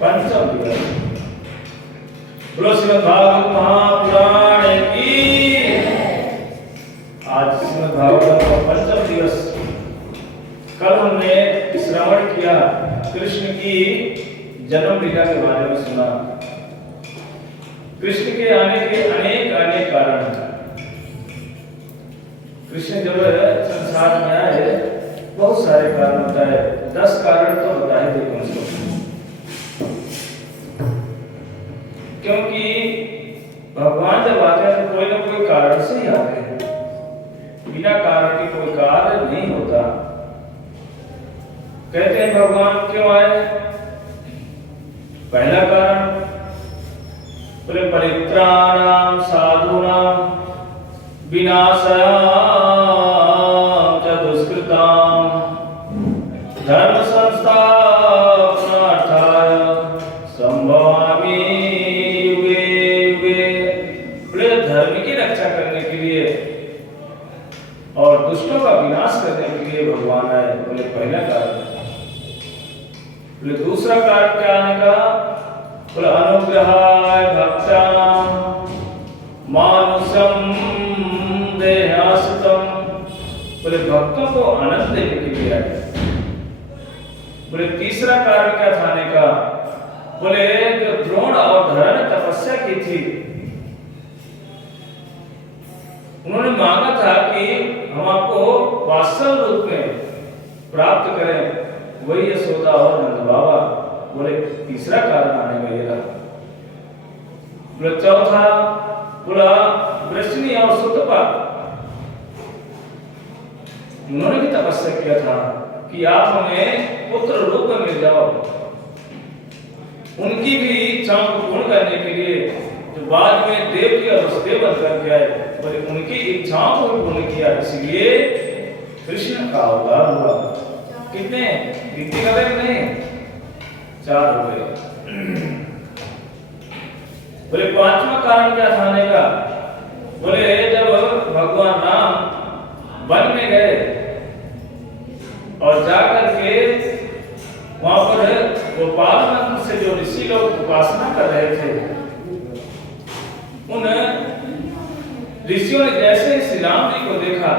पंचम दिवस। बोलो श्रीमद् भागवत महापुराण की। आज श्रीमद् भागवत का पंचम दिवस। कल हमने श्रवण किया, कृष्ण की जन्म लीला के बारे में सुना। कृष्ण के आने के अनेक अनेक कारण हैं। कृष्ण जब संसार में आए बहुत सारे कारण होता है, 10 कारण तो बता ही देते हैं उसको। क्योंकि भगवान जब आते हैं तो कोई ना कोई कारण से ही आते हैं, बिना कारण के कोई कार्य नहीं होता। कहते हैं भगवान क्यों आए? पहला कारण बोले परित्राणाम साधूनाम विनाशाय च दुष्कृताम धर्म संस्थापनार्थाय संभवामि युगे युगे। बोले धर्म की रक्षा करने के लिए और दुष्टों का विनाश करने के लिए भगवान आए। बोले पहला कारण। बोले दूसरा कारण क्या आने का? बोले अनुग्रहाय भक्तानां मानुषं देहासुतम। बोले भक्तों को आनंद देने के लिए आए। बोले तीसरा कारण क्या था आने का? बोले जो द्रोण और धरण ने तपस्या की थी, उन्होंने मांगा था कि हम आपको वास्तव रूप में प्राप्त करें, वही यशोदा और नंद बाबा। बोले तीसरा कारण आने का ये रहा। बोले चौथा, बोला वृष्णि और सुतपा, उन्होंने भी तपस्या किया था कि आप हमें पुत्र रूप में मिल जाओ। उनकी भी इच्छाओं को पूर्ण करने के लिए जो बाद में देव की और वसुदेव बन करके आए, बोले उनकी इच्छाओं को पूर्ण किया, इसलिए कृष्ण का अवतार हुआ। कितने गिनती कर रहे नहीं? 4 हो गए। बोले पांचवा कारण क्या था आने का? बोले जब भगवान राम वन में गए और जाकर के वहां पर गोपाल मंत्र से जो ऋषि लोग उपासना कर रहे थे, उन ऋषियों ने जैसे श्री राम जी को देखा,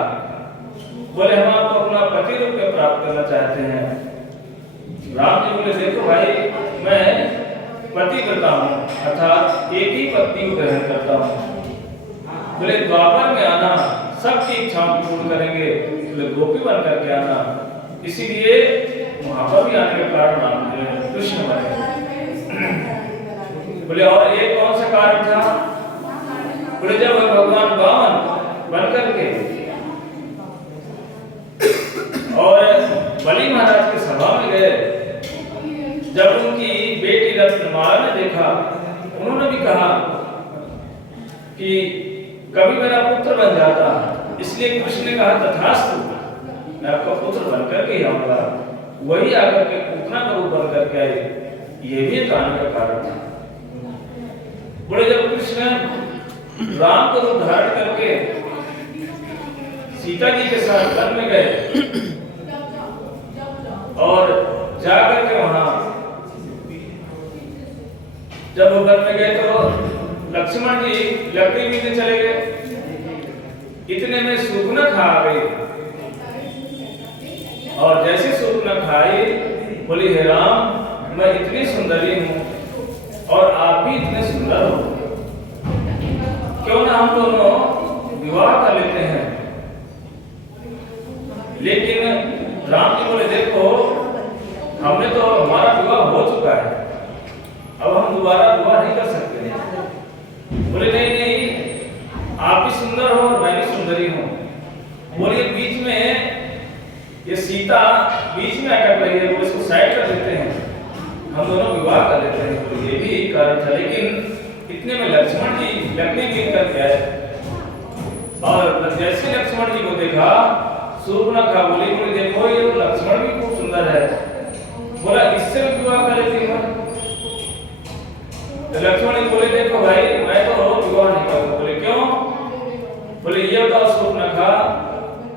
बोले हम आपको अपना पति रूप में प्राप्त करना चाहते हैं। राम जी बोले देखो भाई, मैं पतिव्रता हूँ, अर्थात एक ही पत्नी को ग्रहण करता हूँ। बोले द्वापर में आना, सबकी इच्छाओं को पूर्ण करेंगे। बोले गोपी बन करके आना, इसीलिए वहां पर भी आने का कारण कृष्ण बने। बोले और एक कौन सा कारण था? बोले जब भगवान वामन बन करके और बलि महाराज की सभा में गए, जब उनकी बेटी रत्नमाला ने देखा, उन्होंने भी कहा कि कभी मेरा पुत्र बन जाता। इसलिए कृष्ण ने कहा तथास्तु, मैं आपका पुत्र बनकर के आऊंगा। वही आकर के पूतना का रूप बन करके आए। ये भी एक आने का कारण था। बोले जब कृष्ण राम को रूप धारण करके सीता जी के साथ वन में गए और जाकर के वहां जब वो वन में गए तो लक्ष्मण जी लकड़ी बीनने चले गए। इतने में शूर्पणखा आ गई और जैसे शूर्पणखा आई, बोली हे राम, मैं इतनी सुंदरी हूँ और आप भी इतने सुंदर हो, क्यों ना हम दोनों विवाह कर लेते हैं। लेकिन राम जी बोले देखो, हमने तो हमारा विवाह हो चुका है, अब हम दोबारा विवाह नहीं कर सकते। बोले नहीं नहीं, आप भी सुंदर हो और मैं भी सुंदरी हूँ। बोले बीच में ये सीता बीच में अटक रही है, वो इसको साइड कर देते हैं, हम दोनों विवाह कर लेते हैं। तो ये भी कारण था। लेकिन इतने में लक्ष्मण जी लकड़ी बीन करके आए और जैसे लक्ष्मण जी को देखा, शूर्पणखा बोली देखो ये तो लक्ष्मण भी खूब सुंदर है, बोला इससे भी विवाह कर लेती हूँ। तो लक्ष्मण जी बोले देखो भाई, मैं तो विवाह नहीं करूंगा। बोले क्यों? बोले ये बताओ शूर्पणखा,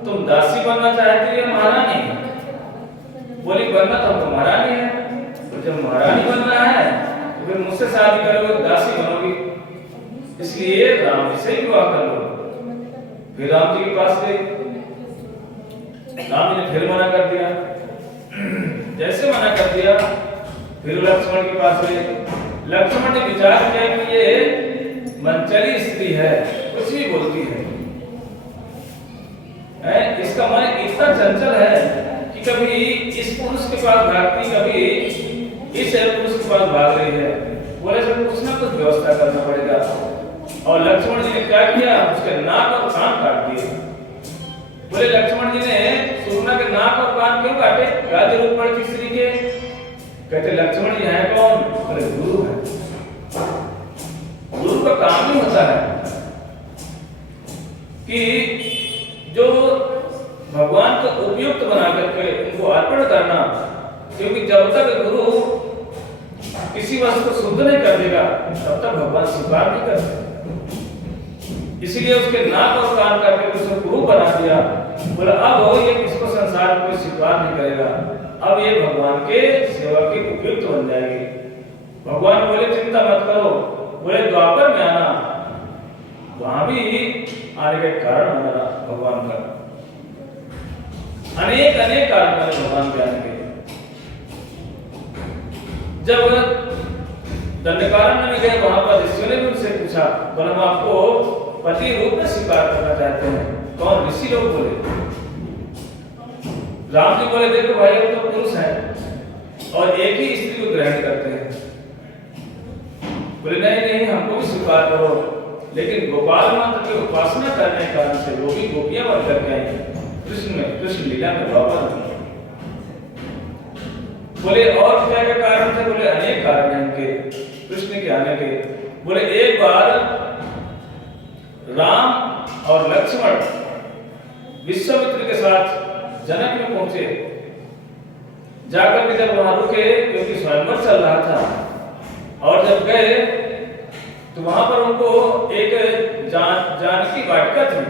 तुम दासी बनना चाहती है महारानी? बोली बनना तो महारानी है, तो जब महारानी बनना है फिर मुझसे शादी करोगे दासी बनोगी, इसलिए राम जी से ही विवाह कर लो। फिर राम जी के पास गए, राम जी ने फिर मना कर दिया। जैसे मना कर दिया फिर लक्ष्मण के पास गए। लक्ष्मण ने विचार किया कि ये मनचली स्त्री है, कुछ भी बोलती है, इसका मन इतना चंचल है कि कभी इस पुरुष के पास भागती, कभी इस पुरुष के पास भाग रही है। बोले सर कुछ ना कुछ व्यवस्था करना पड़ेगा। और लक्ष्मण जी ने क्या किया, उसके नाक और कान काट दिए। बोले लक्ष्मण जी ने सुरना के नाक और कान क्यों काटे, क्या जरूरत पड़ी स्त्री के? कहते लक्ष्मण जी हैं कौन? बोले गुरु है। गुरु का काम ही होता है कि जो भगवान को उपयुक्त बना करके उनको अर्पण करना, क्योंकि जब तक गुरु किसी वस्तु को शुद्ध नहीं कर देगा तब तक भगवान स्वीकार नहीं करते। इसीलिए उसके नाक और कान करके उसको गुरु बना दिया। बोला अब ये किसको संसार में कोई स्वीकार नहीं करेगा, अब ये भगवान के सेवा के उपयुक्त बन जाएगी। भगवान बोले चिंता मत करो, बोले द्वापर में आना, वहां भी आने के कारण बना भगवान का, अनेक अनेक कारण बने भगवान के आने के। जब दंडकारण्य में गए वहां पर ऋषियों ने भी उनसे पूछा, बोले हम आपको पति रूप में स्वीकार करना चाहते हैं। कौन? ऋषि लोग बोले। राम जी बोले देखो भाई हम तो पुरुष हैं और एक ही स्त्री को ग्रहण करते हैं। बोले नहीं नहीं हमको भी स्वीकार करो, लेकिन गोपाल मंत्र की उपासना करने के कारण से वो भी गोपियां बन करके आई कृष्ण लीला में वापस। बोले और क्या क्या कारण थे? बोले अनेक कारण हैं इनके कृष्ण के आने के। बोले एक बार राम और लक्ष्मण विश्वामित्र के साथ जनक में पहुंचे। जाकर के जब वहां रुके, क्योंकि स्वयंवर चल रहा था, और जब गए तो वहां पर उनको एक जानकी वाटिका थी,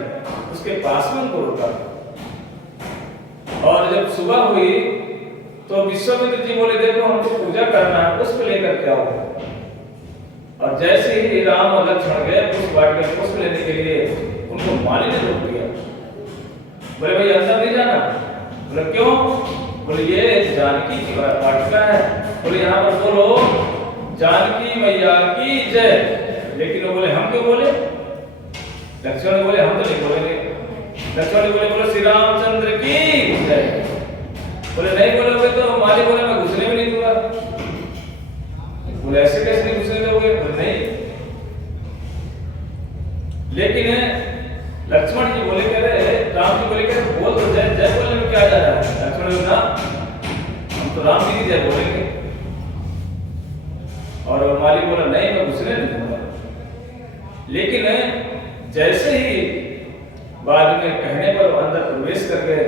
उसके पास में उनको रुका। और जब सुबह हुई तो विश्वामित्र जी बोले देखो हमको पूजा करना है, पुष्प लेकर के आओ। और जैसे ही राम और लक्ष्मण गए पुष्प वाटिका में पुष्प लेने के लिए, उनको माली ने रोक दिया। बोले भाई अंदर नहीं जाना। बोले क्यों? बोले ये जानकी की वाटिका है। बोले यहाँ पर बोलो जानकी मैया की जय। लेकिन वो बोले हम क्यों बोले? लक्ष्मण बोले हम तो नहीं बोलेंगे। लक्ष्मण बोले श्री रामचंद्र की जय। बोले नहीं बोलोगे तो माली बोले मैं घुसने भी नहीं दूंगा। बोले ऐसे कैसे नहीं घुसने दोगे? बोले नहीं। लेकिन लक्ष्मण जी बोले कह रहे, राम जी बोले कह रहे बोल तो जय जय बोलने में क्या जा रहा है? लक्ष्मण बोले ना हम तो राम जी की जय बोलेंगे। और माली बोला नहीं मैं घुसने नहीं दूंगा। लेकिन जैसे ही बाद में कहने पर अंदर प्रवेश कर गए।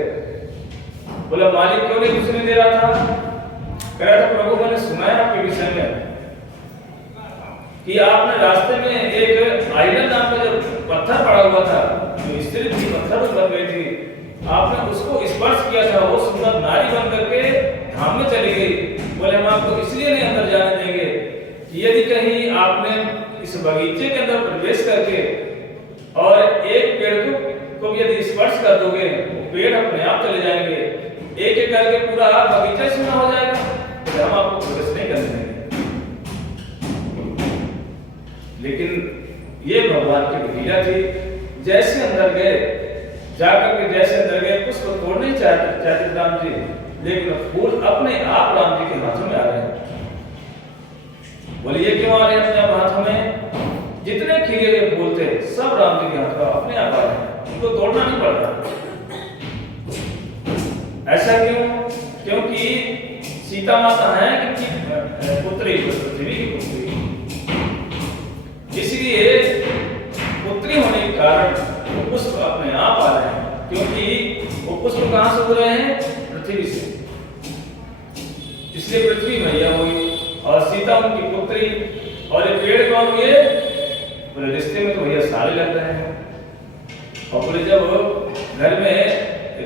बोला मालिक क्यों नहीं घुसने दे रहा था? कह रहा था प्रभु मैंने सुना है आपके विषय में कि आपने रास्ते में एक आइडल नाम का जो पत्थर पड़ा हुआ था, जो स्त्री थी पत्थर पर गई थी, आपने उसको स्पर्श किया था, वो सुंदर नारी बन करके धाम में चली गई। बोले हम आपको इसलिए नहीं अंदर जाने देंगे कि यदि कहीं आपने इस बगीचे के अंदर प्रवेश करके और एक पेड़ को यदि स्पर्श कर दोगे, वो पेड़ अपने आप चले जाएंगे, एक एक करके पूरा बगीचा सुना हो जाएगा, तो हम आपको प्रवेश नहीं करने देंगे। लेकिन ये भगवान की लीला थी। जैसे अंदर गए, जाकर के जैसे अंदर गए, पुष्प तोड़ने ही चाहते राम जी, लेकिन फूल अपने आप राम जी के हाथों में आ रहे हैं। बोले ये क्यों आ रहे हैं अपने आप हाथों में? जितने खिले हुए फूल थे सब राम जी के हाथ में अपने आप आ रहे हैं, उनको तोड़ना नहीं पड़ रहा। ऐसा क्यों? क्योंकि सीता माता है कि पुत्री, पृथ्वी की पुत्री, इसलिए पुत्री होने के कारण वो पुष्प अपने आप आ रहे हैं। क्योंकि वो पुष्प कहां से उग रहे हैं? पृथ्वी से, इसलिए पृथ्वी मैया हुई और सीता उनकी पुत्री। और ये पेड़ कौन हुए? बोले रिश्ते में तो भैया सारे लग रहे हैं। और बोले जब घर में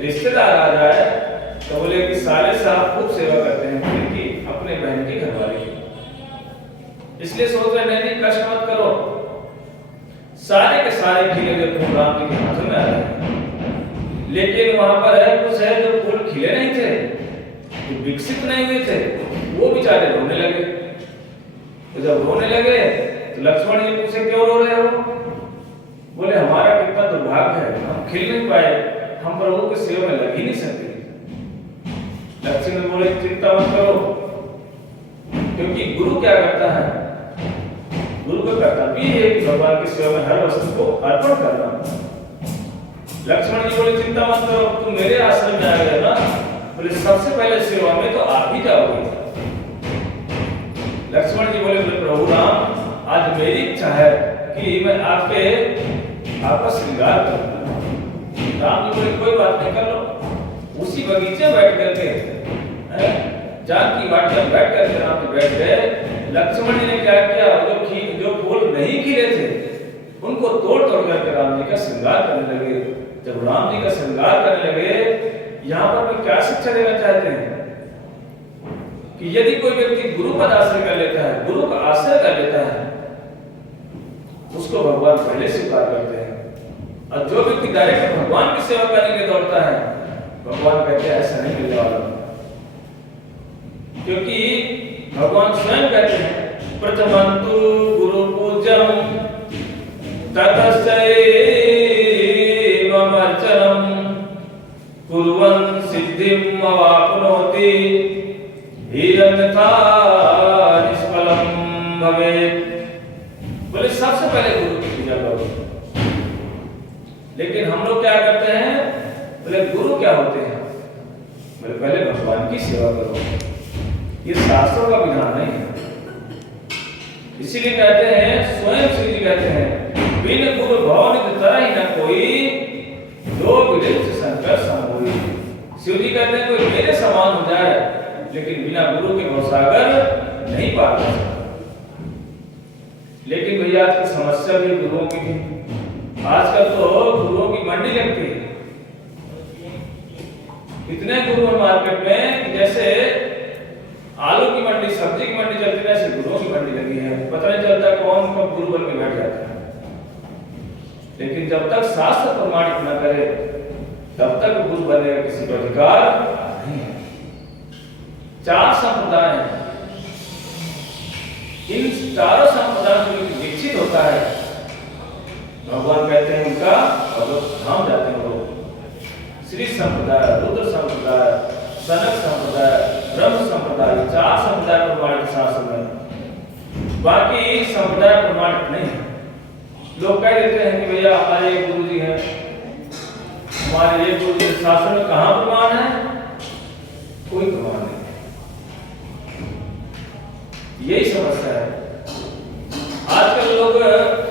रिश्तेदार आ जाए तो बोले कि साले साहब खूब सेवा करते हैं उनकी, अपने बहन की घरवाली की। इसलिए सोच रहे नहीं नहीं कष्ट मत करो। सारे के सारे खिले हुए फूल राम जी के हाथों में आ रहे हैं, लेकिन वहां पर है कुछ है जो फूल खिले नहीं थे, जो विकसित नहीं हुए थे, वो बेचारे रोने लगे। तो जब रोने लगे तो लक्ष्मण जी पूछे क्यों रो रहे हो? बोले हमारा कितना दुर्भाग्य है, हम खिल नहीं पाए, हम प्रभु की सेवा में लग ही नहीं सकते। लक्ष्मण बोले चिंता मत करो, क्योंकि गुरु क्या करता है, गुरु का कर्तव्य है कि भगवान की सेवा में हर वस्तु को अर्पण करना। लक्ष्मण जी बोले चिंता मत करो, तुम मेरे आश्रम में आ गए ना, बोले सबसे पहले सेवा में तो आप ही जाओगे। लक्ष्मण जी बोले प्रभु राम, आज मेरी इच्छा है कि मैं आपका श्रृंगार करूं। राम जी बोले कोई बात नहीं, कर लो। उसी बगीचे बैठ करके जानकी वाटिया में बैठ करके राम जी बैठ गए। लक्ष्मण जी ने क्या किया, जो फूल नहीं खिले थे उनको तोड़ तोड़ करके राम जी का श्रृंगार करने लगे। जब राम जी का श्रृंगार करने लगे, यहाँ पर वे क्या शिक्षा देना चाहते हैं कि यदि कोई व्यक्ति गुरु पद आश्रय कर लेता है, गुरु का आश्रय कर लेता है, उसको भगवान पहले स्वीकार करते हैं। और जो व्यक्ति डायरेक्ट भगवान की सेवा करने के लिए दौड़ता है, भगवान कहते हैं ऐसा नहीं मिलने वाला, क्योंकि भगवान स्वयं कहते हैं प्रथमंतु गुरु पूज्यम ततश्चैवमर्चनम कुर्वन् सिद्धिम् अवाप्नोति अन्यथा निष्फलम भवेत्। बोले सबसे पहले गुरु की पूजा करो। लेकिन हम लोग क्या करते हैं, बोले गुरु क्या होते हैं, बोले पहले भगवान की सेवा करो। ये शास्त्रों का विधान नहीं है। इसीलिए कहते हैं, स्वयं श्री जी कहते हैं बिन गुरु भव नित तरहि न कोई, जो विदित शंकर समोई। शिव जी कहते हैं कोई मेरे समान हो जाए, लेकिन बिना गुरु के भवसागर नहीं पार कर सकता। लेकिन भैया आज की समस्या भी गुरुओं की भी, आजकल तो गुरुओं की मंडी लगती है। इतने गुरु हैं मार्केट में कि जैसे आलू की मंडी, सब्जी की मंडी चलती है, ऐसे गुरुओं की मंडी लगी है। पता नहीं चलता कौन कब गुरु बन के बैठ जाता है। लेकिन जब तक शास्त्र प्रमाणित न करे, तब तक गुरु बनने का किसी को अधिकार नहीं है। 4 संप्रदाय हैं, इन चारों संप्रदायों में जो विकसित होता है, भगवान कहते हैं उनका भगवत धाम जाते हैं लोग। श्री संप्रदाय, रुद्र संप्रदाय, सनक संप्रदाय, ब्रह्म संप्रदाय, 4 संप्रदाय प्रमाणित शास्त्र में, बाकी संप्रदाय प्रमाणित नहीं है। लोग कह देते हैं कि भैया हमारे एक गुरु जी हैं, हमारे एक गुरु जी, शास्त्र में कहाँ प्रमाण है? कोई प्रमाण नहीं। यही समस्या है। आजकल लोग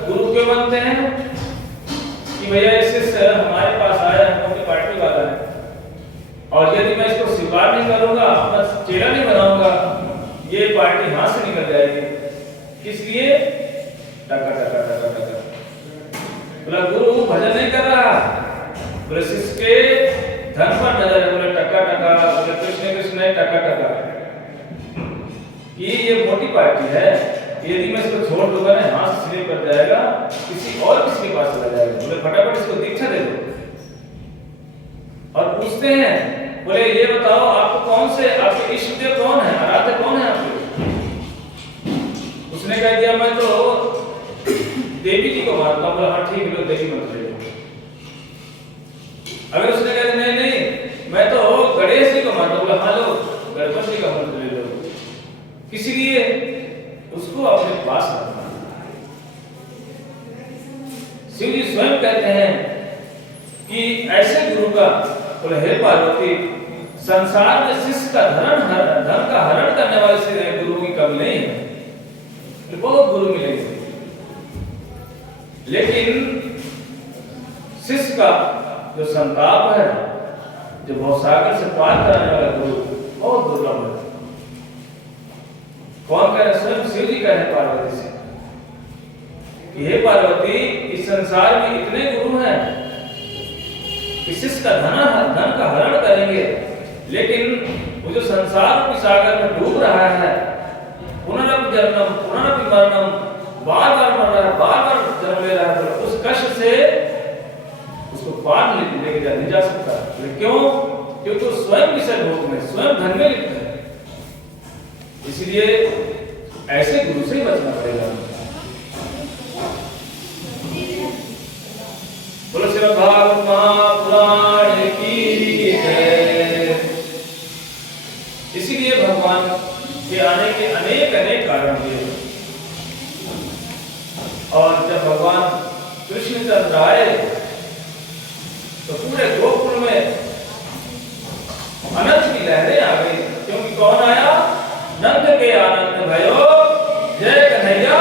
गुरु क्यों बनते हैं कि भैया इससे हमारे पास आया है, अपनी पार्टी वाला है, और यदि मैं इसको स्वीकार नहीं करूंगा, अपना चेहरा नहीं बनाऊंगा, ये पार्टी हाथ से निकल जाएगी। किस लिए? टका टका टका टका। बोला गुरु भजन नहीं कर रहा, बोले शिष्य के धन पर नजर है, बोले टका टका, बोले कृष्ण कृष्ण टका टका। ये मोटी पार्टी है, यदि मैं इसको छोड़ दूंगा ना, हाथ से स्लिप कर जाएगा, किसी और किसी के पास चला जाएगा। बोले फटाफट इसको दीक्षा दे दो। और पूछते हैं, बोले ये बताओ आपको कौन से, आपके इष्ट देव कौन है, आराध्य कौन है आपके? उसने कह दिया मैं तो देवी जी को मानता हूं। बोला हाँ ठीक है, देवी मंत्र ले लो। अगर उसने कह दिया नहीं नहीं मैं तो गणेश जी को मानता हूं, बोला हाँ लो गणपति जी का मंत्र ले लो। किसी लिए? उसको अपने पास रखना। शिव जी स्वयं कहते हैं कि ऐसे गुरु का, बोले हे पार्वती, संसार में शिष्य का धन का हरण करने वाले से गुरु की कमी नहीं है, बहुत गुरु मिलेंगे। लेकिन शिष्य का जो संताप है, जो भवसागर से पार कराने वाला गुरु, बहुत दुर्लभ है। कौन कह रहे? स्वयं शिव जी कह रहे पार्वती से कि हे पार्वती, इस संसार में इतने गुरु हैं कि शिष्य का धन का हरण करेंगे, लेकिन वो जो संसार के सागर में डूब रहा है, पुनरपि जन्म पुनरपि मरणम, बार बार मर रहा है, बार बार जन्म ले रहा है, तो उस कष्ट से उसको पार लेके नहीं जा सकता। क्यों? क्योंकि तो स्वयं विषय भोग में, स्वयं धन में लिप्त है। इसलिए ऐसे गुरु से ही बचना पड़ेगा। बोलो श्रीमद् भागवत महापुराण की जय। इसीलिए भगवान के आने के अनेक अनेक कारण हुए। और जब भगवान कृष्णचंद्र आए तो पूरे गोकुल में अनंत की लहरें आ गई। क्योंकि कौन आया? नंद के आनंद भयो, जय कन्हैया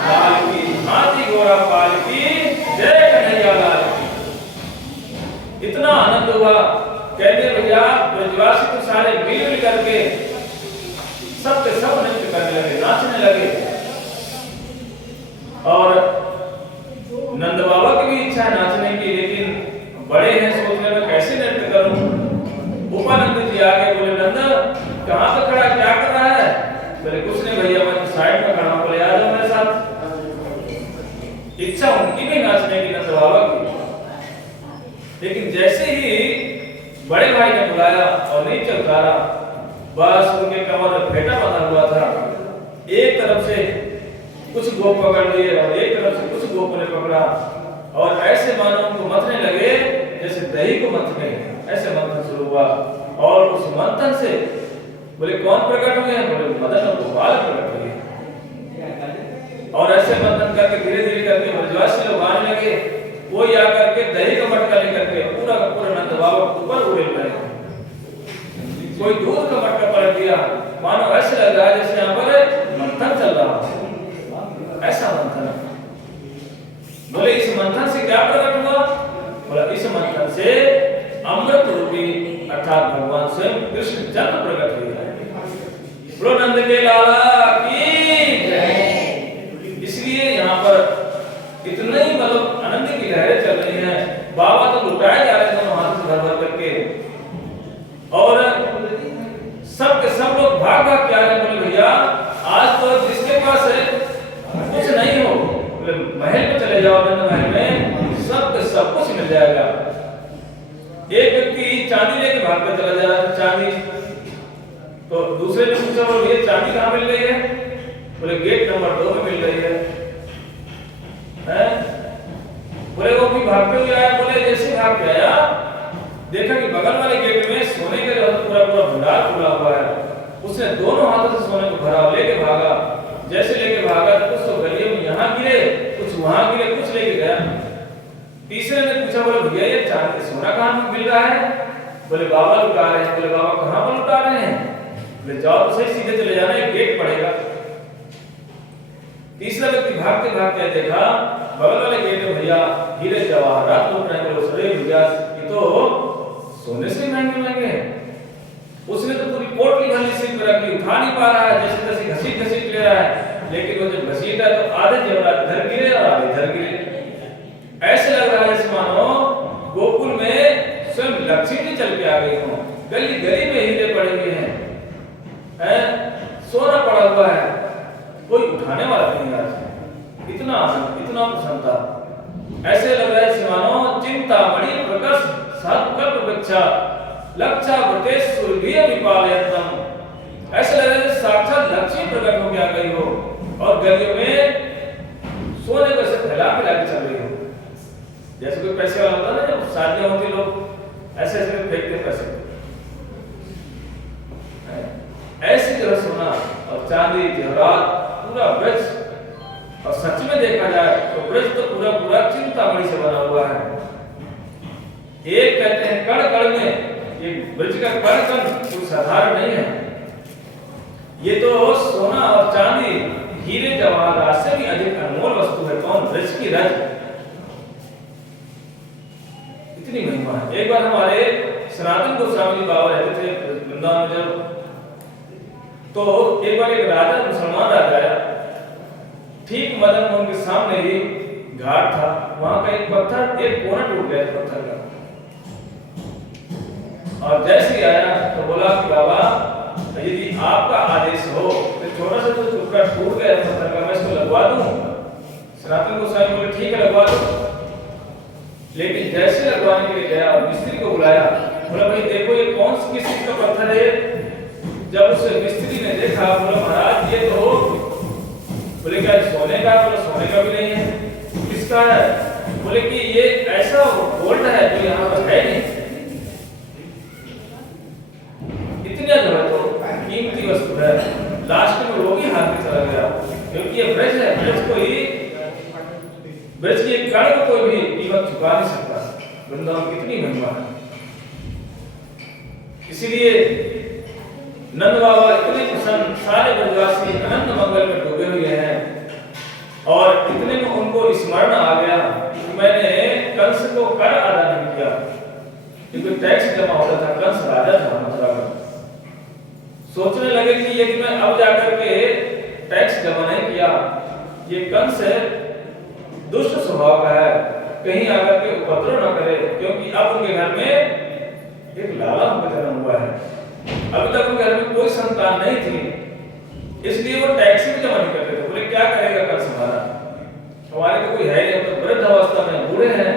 लाल की, हाथी घोड़ा पाल की, जय कन्हैया लाल की। इतना आनंद हुआ, कहते भैया ब्रजवासी तो सारे मिल करके सब के सब नृत्य करने लगे, नाचने लगे। और नंद बाबा की भी इच्छा है नाचने की, लेकिन बड़े हैं, सोचने में कैसे नृत्य करूं। उपानंद जी आगे बोले, नंद कहां पे खड़ा, क्या कर रहा है? बोले कुछ नहीं भैया, मैं तो साइड में खड़ा हूं। बोले आ जाओ मेरे साथ। इच्छा उनकी भी नाचने की, नंद बाबा की। लेकिन जैसे ही बड़े भाई ने बुलाया और नीचे उतारा, बस उनके कमर में फेटा बंधा हुआ था। एक तरफ से कुछ गोप पकड़ लिए और एक तरफ से कुछ गोप ने पकड़ा, और ऐसे मानो उनको मथने लगे जैसे दही को मथने, ऐसे मंथन शुरू हुआ। और उस मंथन से बोले कौन प्रकट हुए? बोले मदन और गोपाल प्रकट हुए। और ऐसे मंथन करके धीरे धीरे करके ब्रजवासी लोग आने लगे। कोई आकर के दही का मटका लेकर के पूरा का पूरा नंद बाबा ऊपर उड़े हुए, कोई दूध का मटका पलट दिया। मानो ऐसे लग रहा है जैसे यहाँ पर मंथन चल रहा है, ऐसा मंथन। बोले इस मंथन से क्या प्रकट हुआ? बोला इस मंथन से अमृत रूपी अर्थात भगवान स्वयं कृष्ण जन्म प्रकट हुआ। बोलो नंद के लाला की जय। इसलिए यहाँ पर इतने ही मतलब आनंद की लहरें चल रही हैं। बाबा तो लुटाए जा रहे दोनों हाथ से भर भर करके, और सब के सब लोग भाग भाग के आ रहे। बोले भैया आज तो जिसके पास है कुछ नहीं हो, बोले महल में चले जाओ, नंद महल में सब के सब कुछ मिल जाएगा। एक व्यक्ति चांदी लेके भाग कर चला जा रहा था, चांदी। तो दूसरे ने पूछा, बोले ये चांदी कहाँ मिल रही है? बोले गेट नंबर 2 में मिल रही है। बोले वो भी भागते हुए आया। बोले जैसे भाग के आया, देखा कि बगल वाले गेट में सोने का पूरा पूरा भंडार खुला हुआ है। उसने दोनों हाथों से सोने को भरा लेके भागा। जैसे लेके भागा तो कुछ तो गलियों में यहाँ गिरे, कुछ वहां गिरे, कुछ लेके गया। तीसरे ने पूछा, बोले भैया ये चांदी सोना कहाँ मिल रहा है? बोले बाबा लुटा रहे हैं। बोले बाबा कहाँ पर लुटा रहे हैं? बोले जाओ तो सही, सीधे चले जाना, एक गेट पड़ेगा। तीसरा व्यक्ति भागते भागते देखा बगल वाले गेट में भैया हीरे जवाहरात लूट रहे हैं। बोले अरे भैया ये तो सोने से महंगे महंगे हैं। उसने तो पूरी पोटली भरली सिर पे रखी, उठा नहीं पा रहा है, जैसे तैसे घसीट घसीट ले रहा है। लेकिन वो जब घसीटा तो आधे जेवरात इधर गिरे और आधे इधर गिरे। ऐसे लग रहा है जैसे मानो गोकुल में स्वयं लक्ष्मी भी चल के आ गई हो। गली गली में हीरे पड़े हुए हैं, सोना पड़ा हुआ है, कोई उठाने वाला नहीं आज। इतना आनंद, इतना प्रसन्नता। ऐसे लग रहा है जैसे मानो चिंता मणि प्रकर्ष सत्कल्प वृक्षा लक्षा वृते सुरभि विपालयतम। ऐसे लग रहा है साक्षात लक्ष्मी प्रकट हो गया गई हो और गलियों में सोने को ऐसे फैला फैला के चल रही हो। जैसे कोई पैसे वाला होता है ना, जब शादियां होती लोग ऐसे ऐसे फेंकते पैसे, ऐसे जो सोना और चांदी जवाहरात पूरा ब्रज। और सच में देखा जाए तो ब्रज तो पूरा पूरा चिंतामणि से बना हुआ है। एक कहते हैं कण कण में, ये ब्रज का कण कण कुछ साधारण नहीं है। ये तो सोना और चांदी हीरे जवाहरात से भी अधिक अनमोल वस्तु है। कौन? ब्रज की रज। इतनी महिमा है। एक बार हमारे सनातन गोस्वामी बाबा रहते थे वृंदावन में, जब तो एक बार एक राजा, मुसलमान राजा आया। ठीक मदन मोहन के सामने ही घाट था, वहां का एक पत्थर, एक कोना टूट गया पत्थर का। और जैसे ही आया तो बोला कि बाबा यदि आपका आदेश हो तो छोटा सा जो टुकड़ा टूट गया पत्थर का, मैं इसको लगवा दूं? सनातन गोस्वामी बोले ठीक है लगवा दो। लेकिन जैसे लगवाने के लिए गया और मिस्त्री को बुलाया, बोला भाई देखो ये कौन सी किस चीज का पत्थर है? जब उस मिस्त्री ने देखा, बोला महाराज ये तो, बोले क्या सोने का? बोला सोने का भी नहीं है। किसका है? बोले कि ये ऐसा गोल्ड है जो यहाँ पर है नहीं। इतना जो है तो कीमती वस्तु है। लास्ट में वो भी हाथ में चला गया, क्योंकि ये ब्रज है, ब्रज को ही, ब्रज की एक कण को कोई भी कीमत चुका नहीं सकता। वृंदावन कितनी महिमा है। इसीलिए नंद बाबा इतने प्रसन्न, सारे ब्रजवासी आनंद मंगल में डूबे हुए हैं। और इतने में उनको स्मरण आ गया कि मैंने कंस को कर अदा नहीं किया, क्योंकि टैक्स जमा होता था। कंस राजा था मथुरा का। सोचने लगे कि यदि मैं अब जाकर के टैक्स जमा नहीं किया, ये कंस दुष्ट स्वभाव का है, कहीं आकर के उपद्रव न करे, क्योंकि अब उनके घर में एक लाला उनका जन्म हुआ है। अभी तक उनके घर में कोई संतान नहीं थी, इसलिए वो टैक्स भी जमा नहीं करते थे। बोले क्या करेगा कंस हमारा? हमारे तो कोई है नहीं, हम तो वृद्ध अवस्था में बूढ़े हैं,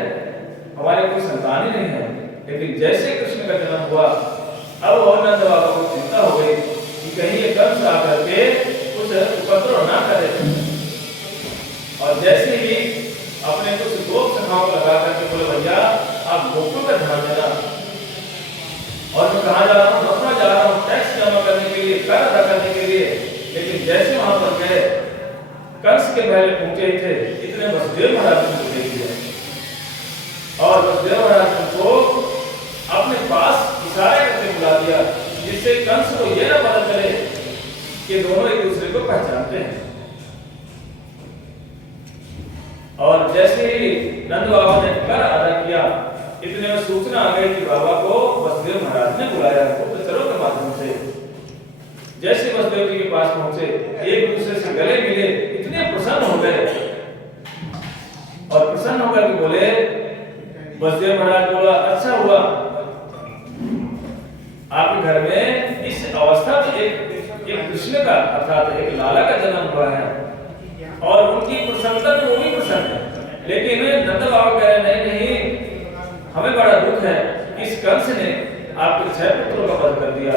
हमारे कोई संतान ही नहीं है। लेकिन जैसे कृष्ण का जन्म हुआ, अब और नंद बाबा को चिंता हो गई कि कहीं ये कंस आकर के कुछ उपद्रव ना करे। और जैसे ही अपने कुछ गोप सखाओं को लगा करके बोले भैया आप गोपों का ध्यान देना, और मैं कहाँ जा रहा हूँ? मथुरा जा रहा हूँ टैक्स जमा करने के लिए, कर अदा करने के लिए। लेकिन जैसे वहां पर गए, कंस के महल पहुंचे ही थे, इतने वसुदेव महाराज को देख लिया, और वसुदेव महाराज को अपने पास इशारे करके बुला दिया, जिससे कंस को यह न पता चले कि दोनों एक दूसरे को पहचानते हैं। और जैसे ही नंद बाबा ने कर अदा किया, इतने में सूचना आ गई कि बाबा को वसुदेव महाराज ने बुलाया है, तो चलो के माध्यम से। जैसे वसुदेव जी के पास पहुंचे, एक दूसरे से गले मिले, इतने प्रसन्न हो गए। और प्रसन्न होकर के बोले, वसुदेव महाराज बोला अच्छा हुआ आपके घर में इस अवस्था में एक कृष्ण का अर्थात एक लाला का जन्म हुआ है, और उनकी प्रसन्नता में वो भी प्रसन्न है। लेकिन नंद बाबा कह रहे नहीं, हमें बड़ा दुख है, इस कंस ने आपके 6 पुत्रों का वध कर दिया।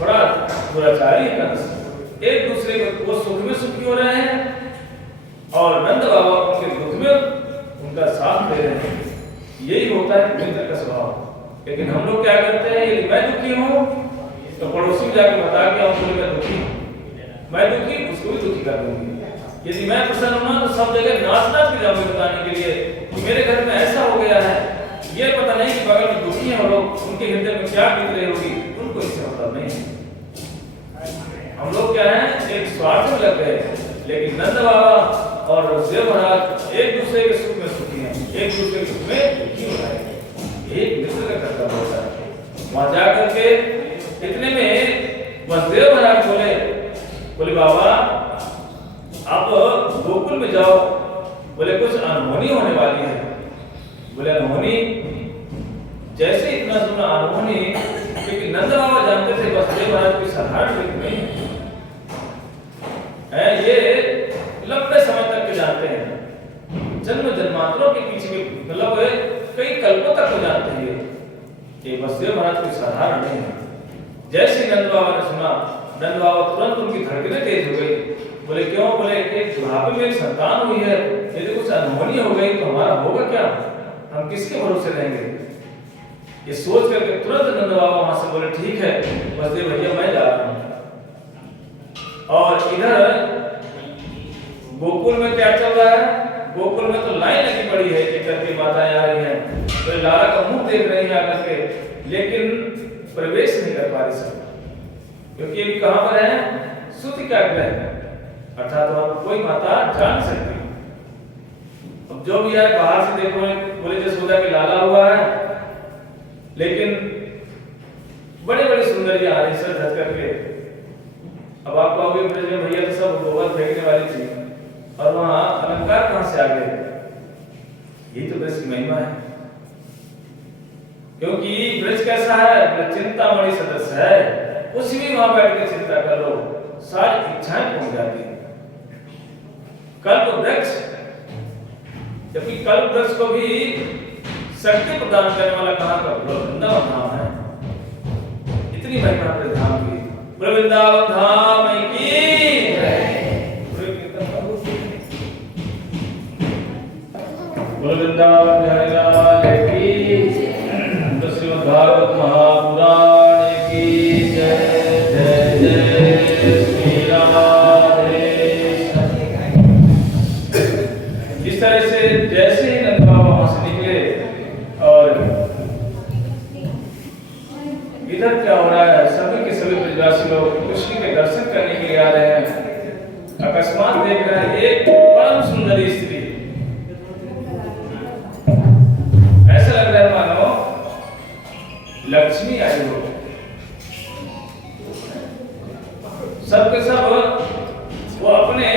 बड़ा दुराचारी है कंस। एक दूसरे को वो सुख में सुखी हो रहे हैं, और नंद बाबा उनके दुख में उनका साथ दे रहे हैं। यही होता है मित्र का स्वभाव। लेकिन हम लोग क्या करते हैं, यदि मैं दुखी हूँ तो पड़ोसी में जाकर बता के बोले मैं दुखी हूँ, मैं दुखी, उसको भी दुखी कर दूंगी। यदि मैं प्रसन्न हूं तो सब जगह नाच नाच के जाऊंगी बताने के लिए कि मेरे घर में ऐसा हो गया है। ये पता नहीं कि बगल में दुखी हैं लोग, उनके हृदय में क्या बीत रही होगी, उनको इससे मतलब नहीं। हम लोग क्या है, एक स्वार्थ में लग गए। लेकिन नंद बाबा और वसुदेव महाराज एक दूसरे के सुख में सुखी हैं, एक दूसरे के सुख में दुखी हो रहे हैं। एक मित्र का कर्तव्य होता है। वहां जाकर के इतने में वसुदेव महाराज बोले बाबा आप गोकुल में जाओ, बोले कुछ अनहोनी होने वाली है। बोले अनहोनी? जैसे इतना सुना अनहोनी, क्योंकि नंद बाबा जानते थे वसुदेव महाराज कोई साधारण व्यक्ति नहीं है, ये लंबे समय तक के जानते हैं, जन्म जन्मांतरों के पीछे मतलब कई कल्पों तक को जानते हैं ये वसुदेव महाराज कोई साधारण नहीं है। जैसे नंद बाबा ने सुना, नंद बाबा तुरंत उनकी धड़कनें तेज हो गई। बोले क्यों? बोले एक बुढ़ापे में एक संतान हुई है, यदि कुछ अनहोनी हो गई तो हमारा होगा क्या? हम किसके भरोसे रहेंगे? ये सोच करके तुरंत नंद बाबा वहां से बोले ठीक है वसुदेव भैया मैं जा रहा हूं। और इधर गोकुल में क्या चल रहा है? गोकुल में तो लाइन लगी पड़ी है, एक करके माताएं आ रही हैं, तो लाला का मुंह देख रही है आकर के, लेकिन प्रवेश नहीं कर पा रही सब, क्योंकि अभी कहां पर है? सुति का ग्रह, अर्थात वहां पर कोई माता जान सकती। अब जो भी है बाहर से देखो, बोले जसोदा के लाला हुआ है, लेकिन बड़े बड़े सुंदरियां आ रही सर धज करके। अब आप कहोगे भैया तो सब गोबर फेंकने वाली थी, और वहां अलंकार कहां से आ गए? यही तो ब्रज की महिमा है। क्योंकि ब्रज कैसा है? चिंतामणि सदस्य है, कुछ भी वहां बैठ के चिंता कर लो, सारी इच्छाएं पहुंच जाती है। कल्प वृक्ष, जबकि कल्प वृक्ष को भी शक्ति प्रदान करने वाला कहाँ का वृंदावन धाम है। इतनी महिमा अपने धाम की। वृंदावन धाम की वृंदावन लाल की। श्रीमद् भागवत महापुराण की जय जय जय श्री राधे। इस तरह से जैसे ही नंद बाबा वहां से निकले और इधर क्या हो रहा है, सभी के सभी ब्रजवासी लोग कृष्ण के दर्शन करने के लिए आ रहे हैं। अकस्मात देख रहे हैं एक परम सुंदरी स्त्री, ऐसा लग रहा है मानो लक्ष्मी आई हो। सबके सब वो अपने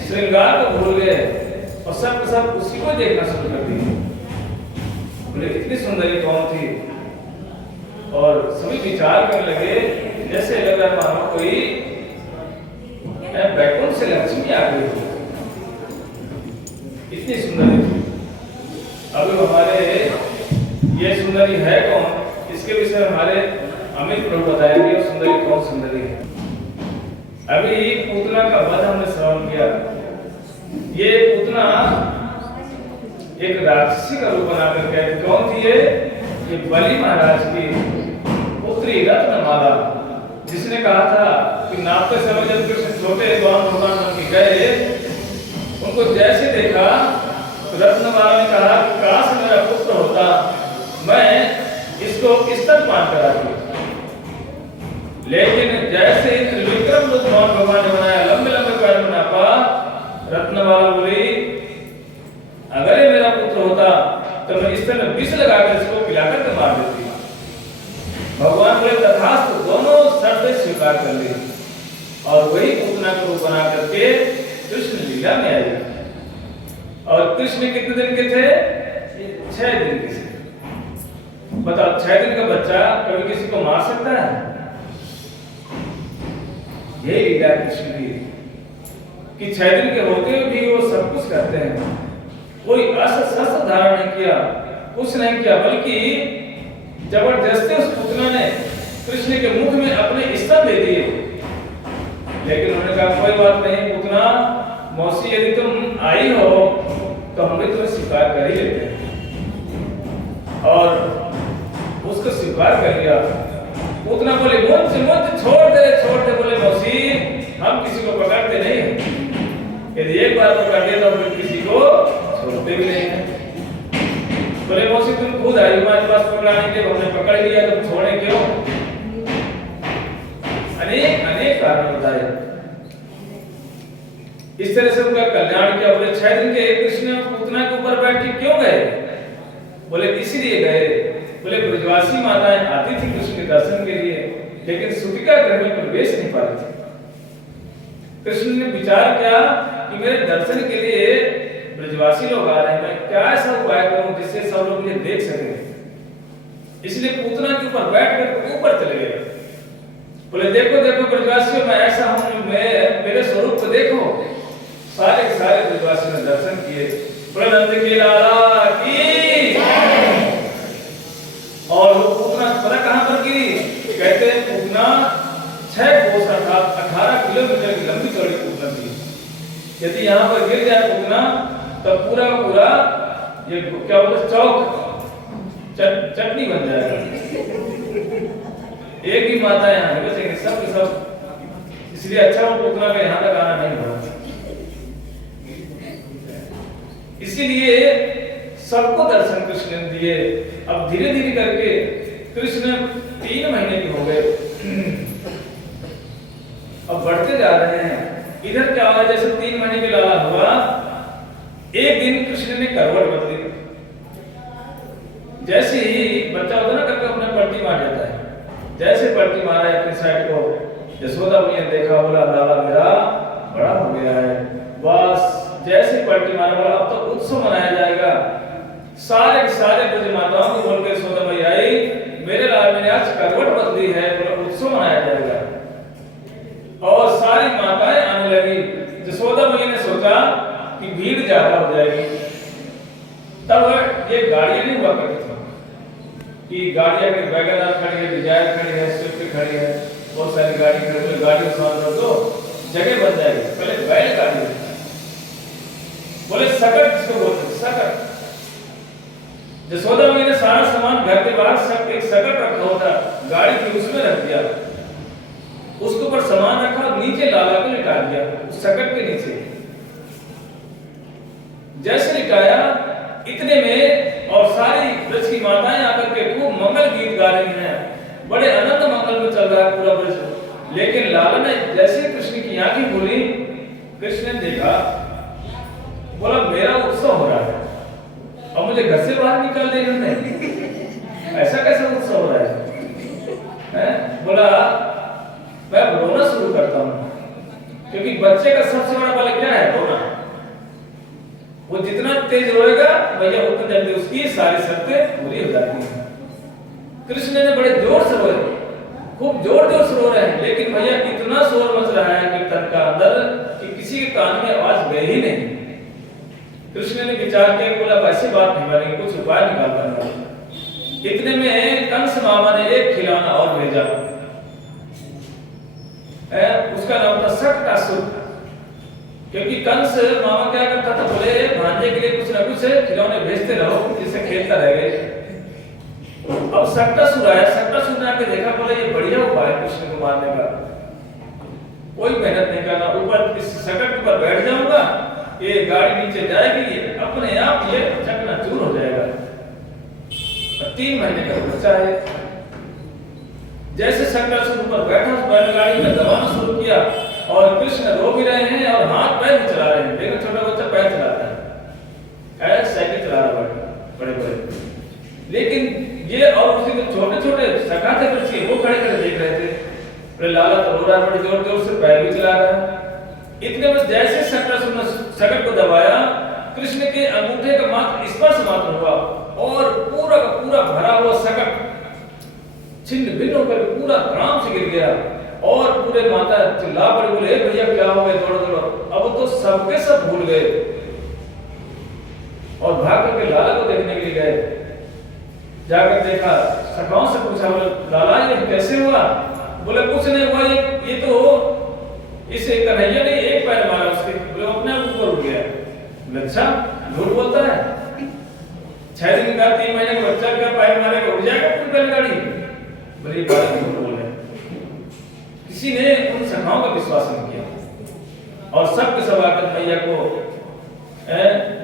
श्रृंगार को भूल गए और सबके सब उसी को देखना शुरू कर दिए। बोले इतनी सुंदरी कौन थी, और सभी विचार करने लगे जैसे लग रहा है मानो कोई बैकुंठ से लक्ष्मी आ गई, इतनी सुंदरी थी। अभी हमारे ये सुंदरी है कौन, इसके विषय में हमारे अमित प्रभु बताएंगे सुंदरी कौन सुंदरी है। अभी पूतना का वध हमने श्रवण किया। ये पूतना एक राक्षसी का रूप बना करके कौन थी ये बलि महाराज की पुत्री रत्नमाला, जिसने कहा था कि नापते समय जब कृष्ण छोटे भगवान बन के गए, उनको जैसे देखा रत्नमाला ने कहा काश मेरा पुत्र होता, मैं इसको स्तनपान कराती। लेकिन जैसे ही त्रिविक्रम रूप भगवान ने बनाया, लंबे लंबे पैर में नापा, रत्नमाला बोली अगर ये मेरा पुत्र होता तो मैं इस तरह विष लगाकर इसको पिलाकर के मार देती। भगवान बोले तथास्तु, दोनों शर्तें स्वीकार कर ली और वही पूतना का रूप बना करके कृष्ण लीला में आई। और कृष्ण कितने दिन के थे? 6 दिन के थे। बताओ 6 दिन का बच्चा कभी किसी को मार सकता है? ये लीला कृष्ण की कि 6 दिन के होते हुए भी वो सब कुछ करते हैं। कोई शस्त्र धारण नहीं किया, कुछ नहीं किया, बल्कि जबरदस्ती उस पुतना ने कृष्ण के मुख में अपने स्तन दे दिए। लेकिन उन्होंने कहा कोई बात नहीं पुतना, मौसी यदि तुम आई हो तो हम भी तुम्हें स्वीकार कर ही लेते हैं। और उसको स्वीकार कर लिया। पुतना बोले मुझ छोड़ दे। बोले मौसी हम किसी को पकड़ते नहीं हैं, यदि एक बार पकड़ लिया तो फिर किसी को छोड़ते भी नहीं हैं। बोले मौसी तुम खुद आई हमारे पास पकड़ाने के, हमने पकड़ लिया तो छोड़े क्यों? अनेक कारण बताए। इस तरह से उनका कल्याण किया। बोले 6 दिन के कृष्ण पूतना के ऊपर बैठ के क्यों गए? बोले इसलिए गए, बोले ब्रजवासी माताएं आती थी कृष्ण के दर्शन के लिए, लेकिन सुतिका गृह में प्रवेश नहीं पा रही थी। कृष्ण ने विचार किया कि मेरे दर्शन के लिए ब्रजवासी लोग आ रहे हैं, मैं क्या ऐसा उपाय करूं जिससे सब लोग मुझे देख सकें। इसलिए पूतना के ऊपर बैठ कर ऊपर चले गए। बोले देखो ब्रजवासियों मैं ऐसा हूं, मैं मेरे स्वरूप को देखो। सारे ब्रजवासियों ने दर्शन किए। बोले नंद के लाला की। और वो पूतना पता कहां पर गिरी? कहते हैं पूतना 6 कोस अर्थात 18 किलोमीटर की लंबी चौड़ी पूतना थी। यदि यहाँ पर गिर जाए पूतना तो पूरा ये क्या बोलते चौक चटनी बन जाएगा। एक ही माता यहाँ है बचेंगे सब के सब। इसलिए अच्छा वो पूतना का यहाँ तक आना नहीं हुआ। इसीलिए सबको दर्शन कृष्ण ने दिए। अब धीरे धीरे करके कृष्ण 3 महीने के हो गए, अब बढ़ते जा रहे हैं। इधर क्या हुआ, जैसे 3 महीने के लाला हुआ, एक दिन कृष्ण ने करवट बदली। जैसे ही बच्चा होता ना करके अपने पलटी मार जाता है, जैसे पलटी मारा अपनी साइड को, यशोदा मैया ने देखा, बोला लाला मेरा बड़ा हो गया है। बस जैसे पलटी मारा, बोला अब तो उत्सव मनाया जाएगा। सारे ब्रज माताओं को बोलकर यशोदा मैया आई, मेरे लाल ने आज करवट बदली है, बोला उत्सव मनाया जाएगा। और सारी माताएं आने लगी। यशोदा मैया ने सोचा कि भीड़ ज्यादा हो जाएगी। तब ये गाड़ियां नहीं हुआ करती थी कि गाड़ियां के वैगन आर खड़ी है, डिजायर खड़ी है, स्विफ्ट खड़ी है, बहुत सारी गाड़ी खड़ी है, गाड़ियों से तो जगह बन जाएगी। पहले बैलगाड़ी होती, बोले सकट जिसको बोलते हैं, सकट। जसोदा मैया ने सारा सामान घर के बाहर सब एक सकट रखा होता, गाड़ी थी उसमें रख दिया, उसके ऊपर सामान रखा और नीचे लाला को लिटा दिया उस सकट के नीचे। जैसे लिटाया इतने में और सारी ब्रज की माताएं आकर के खूब मंगल गीत गा रही हैं, बड़े आनंद मंगल में चल रहा है पूरा ब्रज। लेकिन लाला ने जैसे कृष्ण की आंखें खोली, कृष्ण ने देखा, बोला मेरा उत्सव हो रहा है और मुझे घर से बाहर निकाल दे रहे हैं, ऐसा कैसा उत्सव हो रहा है? बोला मैं रोना शुरू करता हूं, क्योंकि बच्चे का सबसे बड़ा बल क्या है? रोना। वो जितना तेज रोएगा भैया उतनी जल्दी उसकी सारी शर्तें पूरी हो जाती हैं। कृष्ण ने बड़े जोर से रोए, खूब जोर जोर से रो रहे हैं, लेकिन भैया इतना शोर मच रहा है कीर्तन का अंदर कि किसी के कान में आवाज गई ही नहीं। कृष्ण ने विचार किया, बोला ऐसी बात नहीं बनेगी, कुछ उपाय निकालना है। इतने में कंस मामा ने एक खिलौना और भेजा, उसका नाम था शक्टासुर। क्योंकि कंस मामा क्या करता था, बोले भांजे के लिए कुछ ना कुछ खिलौने भेजते रहो जिससे खेलता रहेगा। अब शक्टासुर आया, शक्टासुर ने आके देखा, बोले ये बढ़िया उपाय है कृष्ण को मारने का, कोई मेहनत नहीं करना, ऊपर इस शकट पर बैठ जाऊंगा, ये गाड़ी नीचे जाएगी, ये अपने आप ये चकनाचूर हो जाएगा। 3 महीने का बच्चा है। जैसे शक्टासुर ऊपर बैठा उस बैलगाड़ी में दबाना शुरू किया और कृष्ण रो भी रहे हैं और हाथ पैर भी चला रहे हैं। देखो छोटा बच्चा पैर चलाता है, साइकिल चला रहा है बड़े बड़े। लेकिन ये और उसी के छोटे छोटे सखा थे बच्चे, वो खड़े खड़े देख रहे थे। अरे लाला तो रो रहा है, बड़े जोर जोर से पैर भी चला रहा है। इतने में जैसे शक्टासुर ने शकट को दबाया, कृष्ण के अंगूठे का मात्र स्पर्श मात्र हुआ और पूरा का पूरा भरा हुआ शकट छिन्न भिन्न होकर पूरा धड़ाम से गिर गया। और पूरे माता चिल्ला पड़े, बोले भैया क्या हो गया, दौड़ो दौड़ो। अब तो सबके सब भूल गए और भाग करके लाला को देखने के लिए गए। जाकर देखा, सखाओं से पूछा, बोले लाला ये कैसे हुआ? बोले कुछ नहीं हुआ, ये तो इसे कन्हैया ने एक पैर मारा उसके, बोले अपने आप ऊपर उठ गया। अच्छा झूठ बोलता है, 6 दिन का 3 महीने का बच्चा का पैर मारेगा उठ जाएगा पूरी बैलगाड़ी? बोले बात झूठ बोल रहे हैं। किसी ने उन सखाओं का विश्वास नहीं किया और सबके सब आकर मैया को,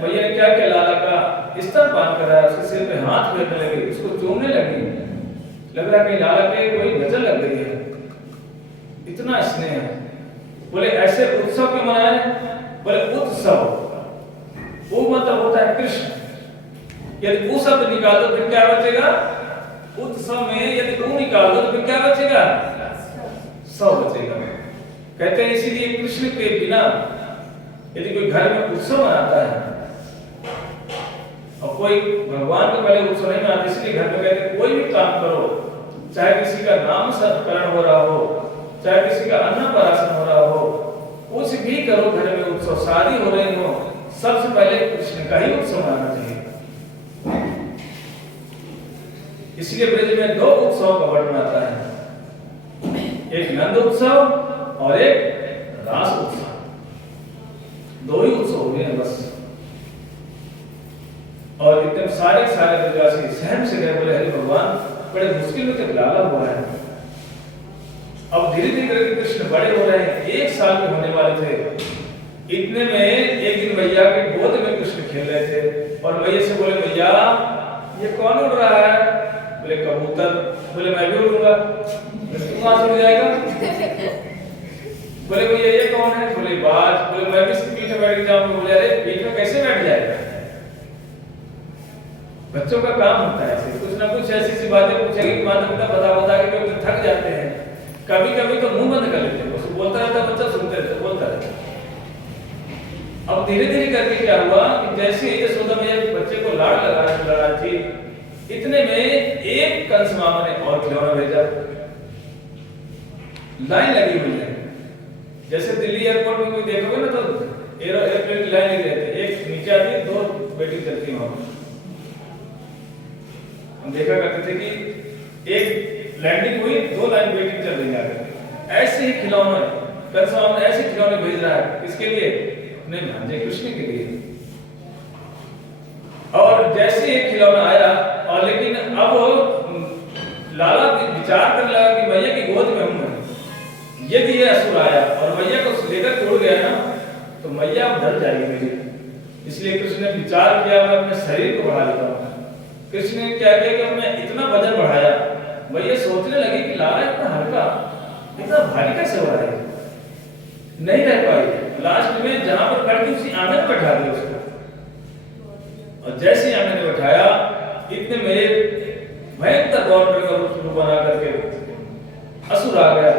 मैया ने क्या किया, लाला का स्तनपान कराया, उसके सिर पे हाथ फेरने लगी, उसको चूमने लगी। लग रहा कि लाला पे कोई नजर लग गई है, इतना स्नेह है। बोले ऐसे उत्सव क्यों मनाए? बोले उत्सव वो मतलब होता है कृष्ण। यदि वो शब्द निकाल दो फिर क्या बचेगा? उत्सव में यदि वो निकाल दो तो फिर क्या बचेगा? सौ बचेगा। कहते हैं इसीलिए कृष्ण के बिना यदि कोई घर में उत्सव मनाता है और कोई भगवान के पहले उत्सव नहीं मनाता, इसलिए घर में कहते हैं कोई भी काम करो, चाहे किसी का नाम संस्मरण हो रहा हो, चाहे किसी का अन्नप्राशन हो रहा हो, कुछ भी करो घर में उत्सव, शादी हो रही हो, सबसे पहले कृष्ण का ही उत्सव मनाना चाहिए। इसलिए ब्रज में 2 उत्सव का वर्णन आता है, एक नंद उत्सव और एक रास उत्सव। 2 ही उत्सव हो गए बस। और इतने सारे ब्रजवासी सहम से गए, बोले हरि भगवान बड़े मुश्किल में तो लाला हुआ है। अब धीरे धीरे करके कृष्ण बड़े हो रहे हैं, 1 साल के होने वाले थे। इतने में एक दिन मैया के गोद में कृष्ण खेल रहे थे और मैया से बोले मैया ये कौन उड़ रहा है? बोले कबूतर। बोले मैं भी उड़ूंगा। तुम वहां से उड़ जाएगा? बोले भैया ये कौन है? बोले बाज। बोले मैं भी इसकी पीठ में बैठ जाऊंगा। बोले अरे पीठ में कैसे बैठ जाएगा? बच्चों का काम होता है ऐसे कुछ ना कुछ ऐसी सी बातें पूछेंगे, माता पिता बता के कभी थक जाते हैं, कभी कभी तो मुंह बंद कर लेते हैं, उसको बोलता रहता बच्चा सुनते रहते बोलता रहता। अब धीरे धीरे करके क्या हुआ कि जैसे ही यशोदा मैया बच्चे को लाड़ लगा थी, इतने में एक कंस मामा ने और खिलौना भेजा। लाइन लगी हुई है, जैसे दिल्ली एयरपोर्ट में कोई देखोगे ना तो एयरप्लेन की लाइन लगी रहती है, वेटिंग चलती है वहां पर। हम देखा करते थे कि एक लैंडिंग हुई, 2 लाइन वेटिंग चल रही है। ऐसे ही खिलौने कंसवान ऐसे खिलौने भेज रहा है, किसके लिए? अपने भांजे कृष्ण के लिए। और जैसे ही खिलौना आया, और लेकिन अब लाला विचार करने लगा कि मैया की गोद में हूं, यदि ये असुर आया और मैया को लेकर उड़ गया ना, तो मैया अब डर जाएगी मेरी। इसलिए कृष्ण ने विचार किया, मैं अपने शरीर को बढ़ा लेता हूं। कृष्ण ने क्या किया कि अपने इतना वजन बढ़ाया, मैया सोचने लगी कि लाला इतना हल्का, इतना भारी कैसे हो रहा है, नहीं रह पाई। लास्ट में जहां पर खड़ी थी उसी आंगन में बैठा दिया उसको, और जैसे ही आंगन में बैठाया, इतने में भयंकर गौंडर का रूप बना करके असुर आ गया।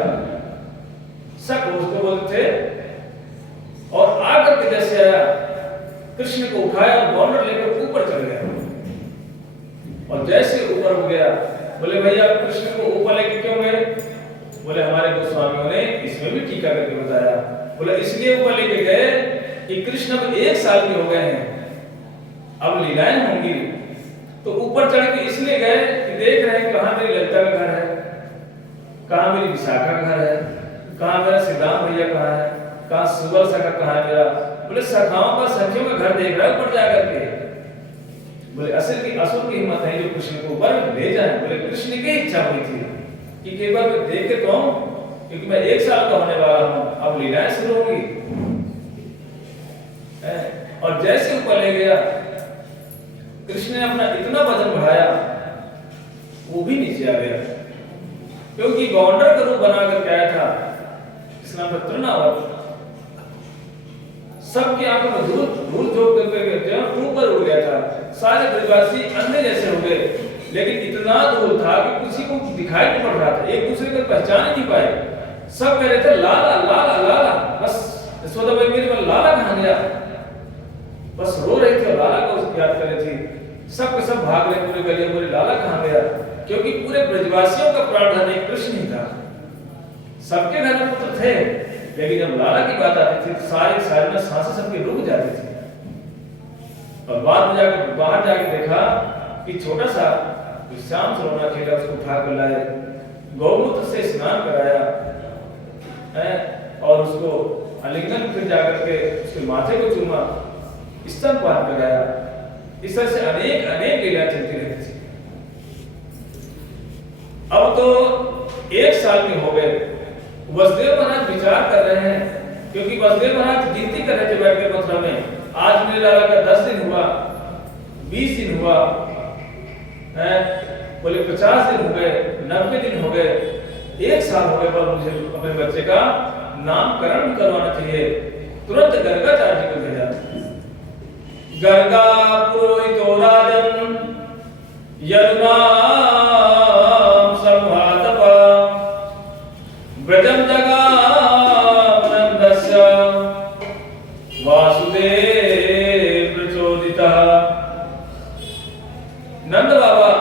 शक उसको बोलते थे, और आकर के जैसे आया, कृष्ण को उठाया और गौंडर लेकर ऊपर चढ़ गया। और जैसे ऊपर हो गया, बोले भैया कृष्ण को ऊपर लेके क्यों गए? बोले हमारे गोस्वामियों ने इसमें भी टीका करके बताया। बोले इसलिए ऊपर लेके गए कि कृष्ण अब 1 साल के हो गए हैं, अब लीलाएं होंगी, तो ऊपर चढ़ के इसलिए गए कि देख रहे हैं कहां मेरी ललिता का घर है, कहां मेरी विशाखा का घर है, कहां मेरा सिद्धांत भैया कहां है, कहां सुबल सखा कहां है मेरा। बोले सखाओं का सखियों का घर देख रहा है ऊपर जाकर के। बोले असल की असुर की हिम्मत है जो कृष्ण को ऊपर ले जाए। बोले कृष्ण की इच्छा हुई थी कि एक बार मैं देख के तो आऊं, क्योंकि मैं 1 साल का होने वाला हूं, अब लीलाएं शुरू होंगी। और जैसे ऊपर ले गया, कृष्ण ने अपना इतना वजन बढ़ाया, वो भी नीचे आ गया, क्योंकि गौंडर का रूप बनाकर आया था, इसका नाम था तृणावर्त। सबकी आंखों में धूल झोंक करके ऊपर उड़ गया था। सारे ब्रजवासी अंधे जैसे हो गए, लेकिन इतना धूल था कि किसी को दिखाई नहीं पड़ रहा था, एक दूसरे को पहचान ही नहीं पाए। सब कह रहे थे लाला लाला लाला, बस यशोदा भाई मेरे को लाला कहां गया, बस रो रही थी और लाला को उसकी याद कर रही थी। सब के सब भाग रहे पूरे गली, बोले लाला कहां गया, क्योंकि पूरे ब्रजवासियों का प्राणधन एक कृष्ण ही था। सबके घर में पुत्र थे, लेकिन जब लाला की बात आती थी तो सारे में सांसें सबकी रुक जाती थी। और बाद में जाकर बाहर जाके देखा कि छोटा सा श्याम सरोना खेला, उसको उठा कर लाए, गौमूत्र से स्नान कराया है, और उसको आलिंगन फिर जाकर के उसके माथे को चूमा, स्तनपान कराया। इस तरह से अनेक अनेक लीला चलती रहती थी। अब तो 1 साल के हो गए। वसुदेव महाराज विचार कर रहे हैं, क्योंकि वसुदेव महाराज गिनती कर रहे थे बैठ के मथुरा में, आज मेरे लाला का 10 दिन हुआ, 20 दिन हुआ है, बोले 50 दिन हो गए, 90 दिन हो गए, 1 साल हो गए, पर मुझे अपने बच्चे का नामकरण करवाना चाहिए। तुरंत गर्गाचार्य जी को भेजा। गर्गा पुरोहितो राजन यदुना संभातपा व्रजम जगामनंदस्य वासुदेव प्रचोदितः। नंद बाबा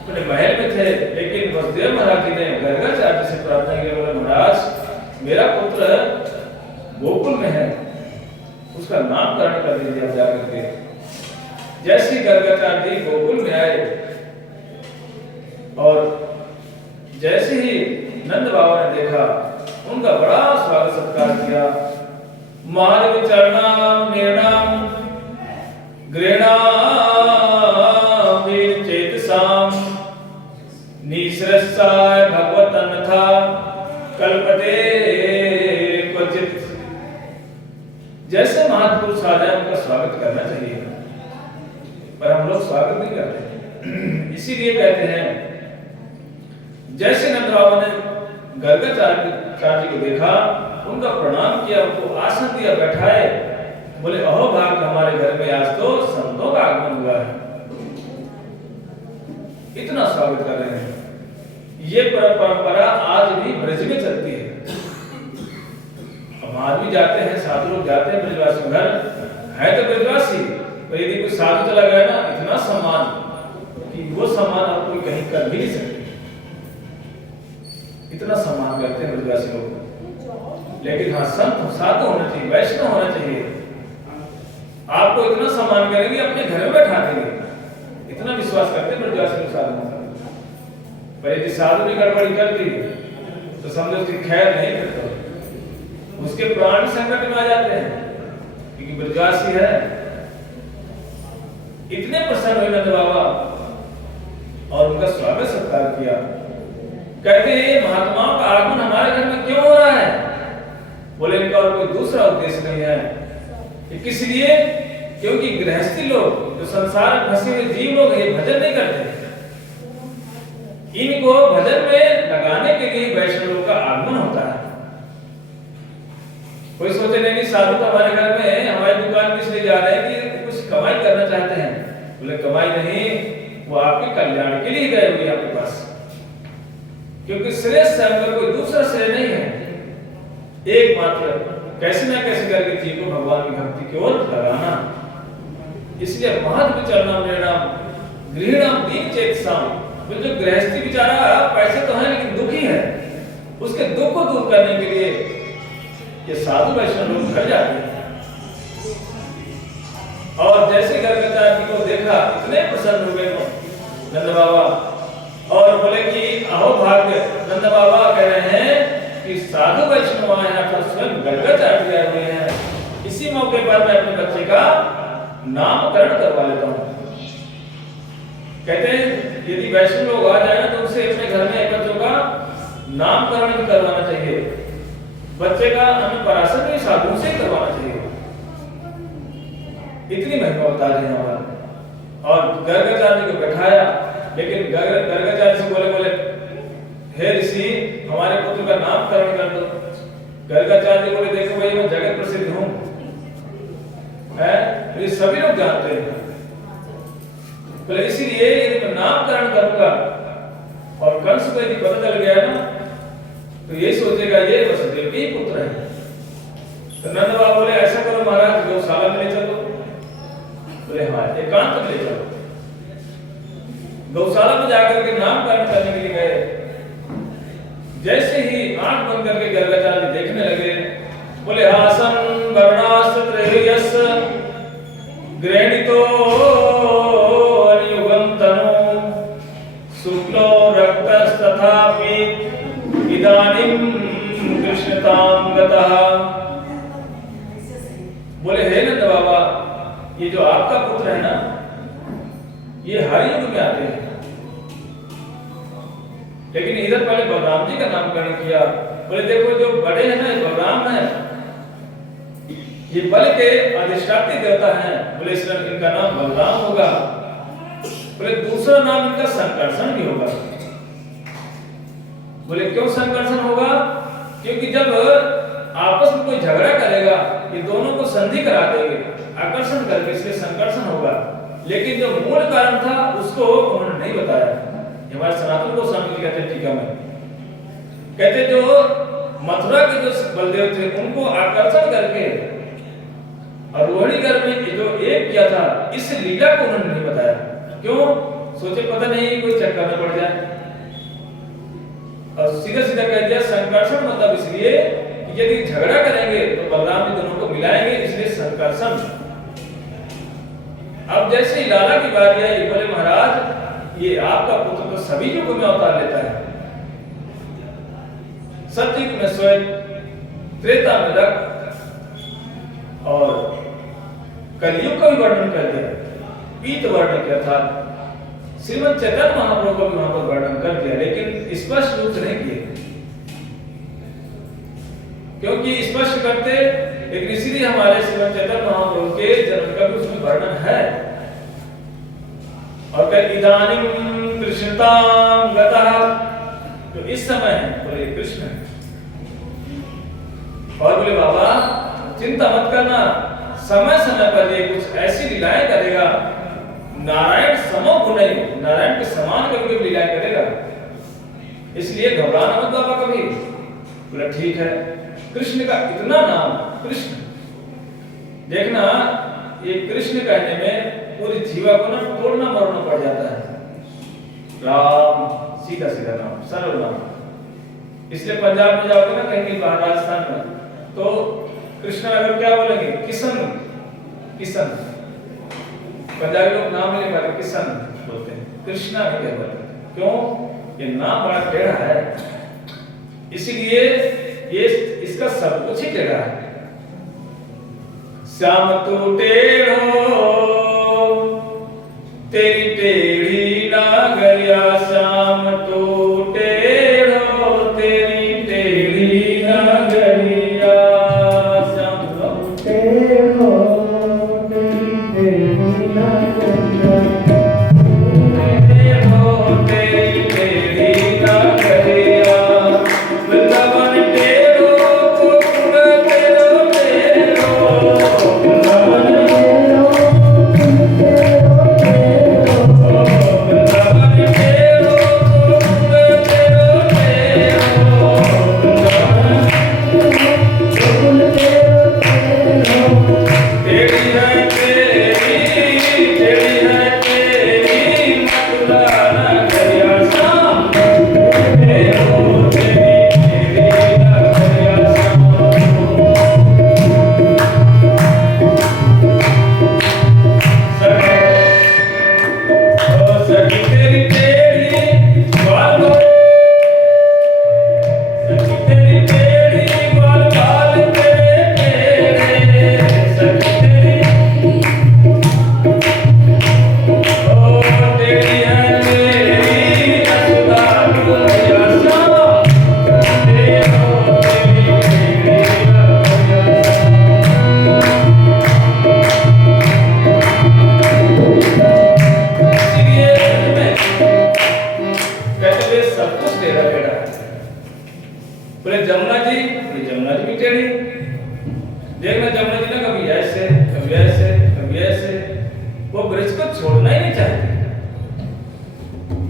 अपने महल में थे, लेकिन वसुदेव महाराज जी ने गर्गाचार्य से प्रार्थना की, बोले महाराज मेरा पुत्र गोकुल में है, उसका नामकरण कर दीजिए आप जाकर के। जैसे गर्गाचार्य जी गोकुल में आए, और जैसे ही नंद बाबा ने देखा, उनका बड़ा स्वागत सत्कार किया। माधव चरणाम निर्णाम गृहणाम वीर चेतसाम निसरसाय भगवत अन्यथा कल्पते क्वचित। जैसे महापुरुष आ जाए उनका स्वागत करना चाहिए, पर हम लोग स्वागत नहीं करते। इसीलिए कहते हैं, जैसे नंद बाबा ने गर्गाचार्य जी को देखा, उनका प्रणाम किया, उनको आसन दिया, बैठाए, बोले अहो भाग हमारे घर में आज तो संतों का आगमन हुआ है, इतना स्वागत कर रहे हैं। ये परंपरा आज भी ब्रज में चलती है। अब आज भी जाते हैं, साधु लोग जाते हैं ब्रजवासी घर, है तो ब्रजवासी, पर यदि कोई साधु चला गया ना, इतना सम्मान कि वो सम्मान आप कोई कहीं कर भी नहीं सकते, इतना सम्मान करते हैं ब्रजवासी लोग। लेकिन हाँ, संत साधु होना चाहिए, वैष्णव होना चाहिए, आपको इतना सम्मान करेंगे, अपने घर में बैठा देंगे, इतना विश्वास करते हैं ब्रजवासी लोग साधु। पर यदि साधु ने गड़बड़ी कर दी तो समझो उसकी खैर नहीं करता, उसके प्राण संकट में आ जाते हैं, क्योंकि ब्रजवासी है। इतने प्रसन्न हुए नंद बाबा और उनका स्वागत सत्कार किया। कहते हैं महात्माओं का आगमन हमारे घर में क्यों हो रहा है? बोले इनका और कोई दूसरा उद्देश्य नहीं है, किस लिए? क्योंकि गृहस्थी लोग, जो संसार में फंसे हुए जीव लोग, ये भजन नहीं करते। इनको भजन में लगाने के लिए वैष्णव का आगमन होता है। कोई सोचे नहीं साधु तो हमारे घर में हमारी दुकान में इसलिए जा रहे हैं कि कुछ कमाई करना चाहते हैं। बोले कमाई नहीं, वो आपके कल्याण के लिए गए हुए आपके पास, क्योंकि श्रेष्ठ से हमको कोई दूसरा श्रेय नहीं है, एकमात्र कैसे ना कैसे करके जीव को भगवान की भक्ति की ओर लगाना। इसलिए महत्व चलना निर्णाम गृहणाम दीन चेतसाम। जो गृहस्थी बेचारा पैसे तो है लेकिन दुखी है, उसके दुख को दूर करने के लिए ये साधु वैष्णव लोग घर जाते हैं। और जैसे गर्गाचार्य जी को देखा, इतने प्रसन्न हुए नंद बाबा और बोले कि अहो भाग्य। नंद बाबा कह रहे हैं कि साधु वैष्णव आए हैं, तो स्वयं गर्गाचार्य जी आए हुए हैं। इसी मौके पर मैं अपने बच्चे का नामकरण करवा लेता हूँ। कहते हैं यदि वैष्णव लोग आ जाए ना तो उनसे अपने घर में बच्चों का नामकरण भी करवाना चाहिए। बच्चे का अन्नप्राशन भी साधुओं से करवाना चाहिए। इतनी महिमा बता रहे हैं हमारा। और गर्गाचार्य को बैठाया, लेकिन गर्गाचार्य से बोले हे ऋषि हमारे पुत्र का नामकरण कर दो। गर्गाचार्य बोले देखो भाई मैं जगत प्रसिद्ध हूँ, ये सभी लोग जानते हैं, तो इसीलिए यदि मैं नामकरण करूंगा और कंस को यदि पता चल गया ना तो ये सोचेगा ये वसुदेव के ही पुत्र है। तो नंद बाबा बोले ऐसा करो महाराज, गौशाला में ले चलो। बोले हाँ एकांत में ले चलो। गौशाला में जाकर के नामकरण करने के लिए गए। जैसे ही आंख बंद करके गर्गाचार्य देखने लगे, बोले हासन वर्णाश्रयस गृहीतो अनियुगम तनु शुक्लो रक्तस्तथापि इदानीं कृष्णतां गतः। बोले हे नंद बाबा, ये जो आपका पुत्र है ना, ये हर युग में आते हैं, लेकिन इधर पहले बलराम जी का नामकरण किया। बोले देखो जो बड़े हैं ना, ये बलराम है, ये बल के अधिष्ठात्री देवता हैं। बोले इसलिए इनका नाम बलराम होगा। बोले दूसरा नाम इनका संकर्षण भी होगा। बोले क्यों संकर्षण होगा? क्योंकि जब आपस में कोई झगड़ा करेगा, ये दोनों को संधि करा देंगे आकर्षण करके, इसलिए संकर्षण होगा। लेकिन जो मूल कारण था उसको उन्होंने नहीं बताया। हमारे सनातन गोस्वामी जी कहते टीका में, कहते जो मथुरा के जो बलदेव थे उनको आकर्षण करके और रोहिणी गर्भ में जो एक किया था, इस लीला को उन्होंने नहीं बताया। क्यों? सोचे पता नहीं कोई चक्कर में पड़ जाए, और सीधा सीधा कह दिया संकर्षण मतलब इसलिए कि यदि झगड़ा करेंगे तो बलराम जी दोनों को मिलाएंगे, इसलिए संकर्षण। अब जैसे ही लाला की बारी आई, बोले महाराज ये आपका पुत्र तो सभी युगों में अवतार लेता है। सतयुग में स्वयं, त्रेता में रक्त और कलयुग का भी वर्णन कर दिया, पीत वर्ण के अर्थात श्रीमद् चैतन्य महाप्रभु का भी वहां पर वर्णन कर दिया, लेकिन स्पष्ट रूप से नहीं किए, क्योंकि स्पष्ट करते लेकिन इसीलिए हमारे श्रीमद् चैतन्य महाप्रभु के जन्म का भी उसमें वर्णन है। और कल इदानीं कृष्णतां गतः, तो इस समय बोले कृष्ण। और बोले बाबा चिंता मत करना, समय समय पर ये कुछ ऐसी लीलाएं करेगा, नारायण समो गुणे, नारायण के समान कभी लीलाएं करेगा, इसलिए घबराना मत बाबा कभी। बोला ठीक है। कृष्ण का इतना नाम कृष्ण, देखना ये कृष्ण कहने में पूरी जीवा को ना तोड़ना मरोड़ना पड़ जाता है। राम सीधा सीधा नाम, सरल नाम। इसलिए पंजाब में जाओगे ना कहीं बाहर राजस्थान में, तो कृष्ण अगर क्या बोलेंगे किशन, किशन, पंजाबी लोग नाम नहीं लेते, किशन बोलते हैं, कृष्णा भी कहते हैं। क्यों? ये नाम बड़ा टेढ़ा है, इसीलिए ये इसका सब कुछ ही टेढ़ा है। श्याम तू टेढ़ो तेरी टेढ़ी नागरिया, श्याम तू टेढ़ो तेरी टेढ़ी नागरिया, श्याम तू टेढ़ो तेरी टेढ़ी नागरिया, टेढ़ो तेरी टेढ़ी नागरिया, वृंदावन टेढ़ो गोकुल टेढ़ो टेढ़ो, वृंदावन टेढ़ो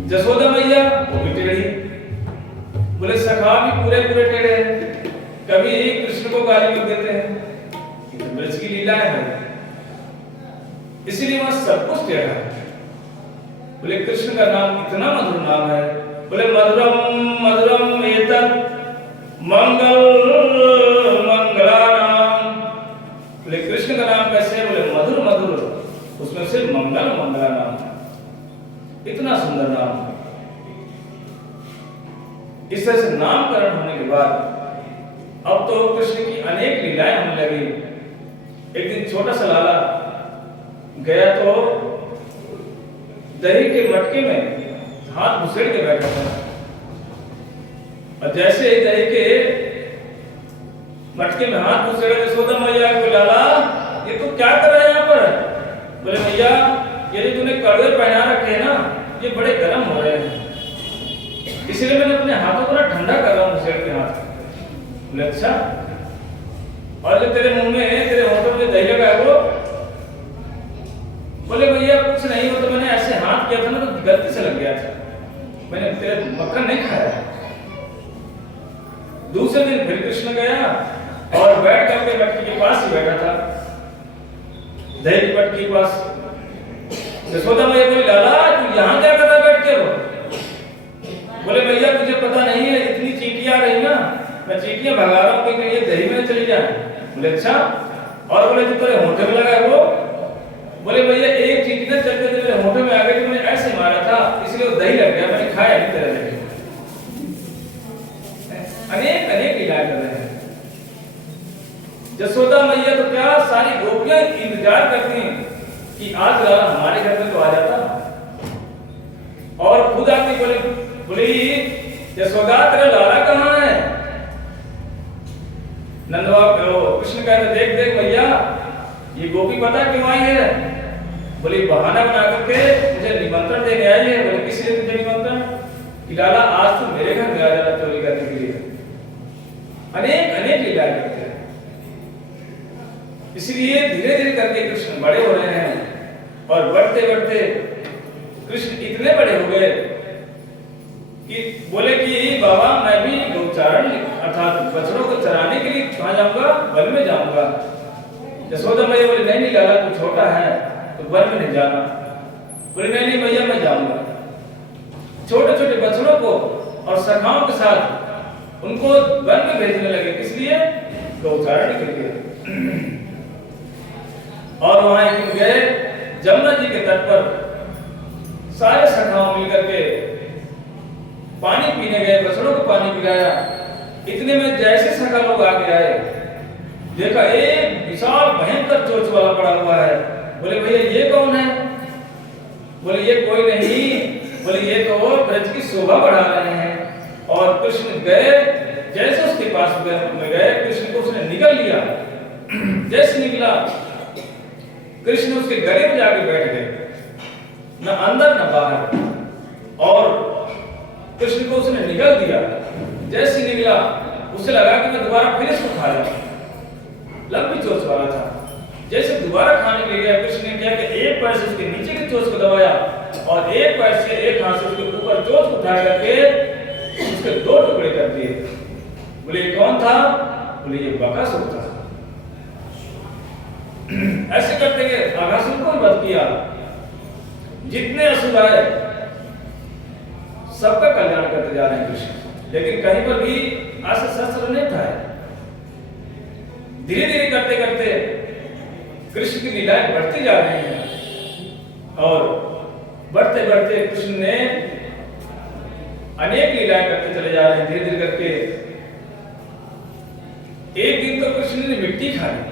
जसोदा मैया वो भी टेढ़ी, बोले सखा भी पूरे पूरे टेढ़े हैं, कभी कृष्ण को गाली भी देते हैं, ये तो ब्रज की लीला है, इसीलिए वहां सब कुछ टेढ़ा है। बोले कृष्ण का नाम इतना मधुर नाम है, बोले मधुरम मधुरम एतत् मंगल मंगलानाम, बोले कृष्ण का नाम कैसे है? बोले मधुर मधुर, उसमें से मंगल मंगला नाम, इतना सुंदर नाम। इस तरह से नामकरण होने के बाद अब तो कृष्ण की अनेक लीलाएं होने लगी। एक दिन छोटा सा लाला गया तो दही के मटके में हाथ घुसेड़ के बैठा था, और जैसे ही दही के मटके में हाथ घुसेड़े यशोदा मैया को, लाला ये तू क्या कर रहा है यहाँ पर? बोले भैया ये जो तूने कड़वे पहना रखे हैं ना, ये बड़े गर्म हो रहे हैं, इसलिए मैंने अपने हाथों को ना ठंडा कर रहा हूँ घुसेड़ के हाथ। बोले अच्छा, और जो तेरे मुंह में तेरे होठों में दही लगा है वो? बोले भैया कुछ नहीं, वो तो मैंने ऐसे हाथ किया था ना तो गलती से लग गया था, मैंने तेरे मक्खन नहीं खाया। दूसरे दिन फिर कृष्ण गया और बैठ करके मटकी के पास ही बैठा था, दही की मटकी के पास। यशोदा मैया बोली लाला तू यहाँ क्या कर रहा बैठ के? बोले भैया तुझे पता नहीं है इतनी चींटियां आ रही ना, मैं चींटियां भगा रहा हूँ कि ये दही में चली जाए। बोले अच्छा, और बोले जो तेरे होठे में लगा है वो? बोले भैया एक चींटी ना चलते मेरे होठे में आ गई तो मैंने ऐसे मारा था, इसलिए वो दही लग गया, मैंने खाया नहीं तेरे लगे। अनेक अनेक इलाज कर रहे हैं। यशोदा मैया तो क्या सारी गोपियां इंतजार करती हैं कि आज लाला हमारे घर में तो आ जाता, और खुद आके बोली यशोदा तेरा लाला कहाँ है? नंदवा कृष्ण कहते देख देख भैया ये गोपी पता क्यों आई है? बोली बहाना बना करके मुझे निमंत्रण देने आई है। बोले किस लिए तुझे निमंत्रण? कि लाला आज तू मेरे घर में आ जाना चोरी करने के लिए। अनेक अनेक लीलाएं करते हैं, इसलिए धीरे धीरे करके कृष्ण बड़े हो रहे हैं, और बढ़ते बढ़ते कृष्ण इतने बड़े हो गए कि बोले कि बाबा मैं भी गौचारण अर्थात बछड़ों को चराने के लिए कहाँ जाऊंगा? वन में जाऊंगा। यशोदा मैया बोले नहीं नहीं लाला तू छोटा है तो वन में नहीं जाना। बोले नहीं नहीं भैया मैं जाऊंगा। छोटे छोटे बछड़ों को और सखाओं के साथ उनको वन में भेजने लगे, इसलिए गौचारण के लिए। और वहां एक दिन गए जमुना जी के तट पर, सारे सखाओं मिलकर के पानी पीने गए, बछड़ों को पानी पिलाया। इतने में जैसे सखा लोग आगे आए, देखा एक विशाल भयंकर चोंच वाला पड़ा हुआ है। बोले भैया ये कौन है? बोले ये कोई नहीं, बोले ये तो ब्रज की शोभा बढ़ा रहे हैं। और कृष्ण गए, जैसे उसके पास में गए, कृष्ण को उसने निगल लिया। जैसे निकला, कृष्ण उसके गले में जाके बैठ गए, न अंदर न बाहर। और कृष्ण को उसने निगल दिया। जैसे निकला, उसे लगा कि मैं दोबारा फिर इसको खा लूं, लंबी चोंच वाला था। जैसे दोबारा खाने के लिए गया, कृष्ण ने क्या कि एक पैर से उसके नीचे की चोंच को दबाया और एक पैर से, एक हाथ से उसके ऊपर चोंच को उठा करके उसके 2 टुकड़े कर दिए। बोले ये कौन था? बोले ये बकासुर था। ऐसे करते हुए अघासुर को वध किया। जितने असुर आए सबका कल्याण करते जा रहे हैं कृष्ण, लेकिन कहीं पर भी ऐसा शस्त्र नहीं था। धीरे धीरे करते करते कृष्ण की लीलाएं बढ़ती जा रही हैं और बढ़ते बढ़ते कृष्ण ने अनेक लीलाएं करते चले जा रहे हैं। धीरे धीरे करके एक दिन तो कृष्ण ने मिट्टी खा ली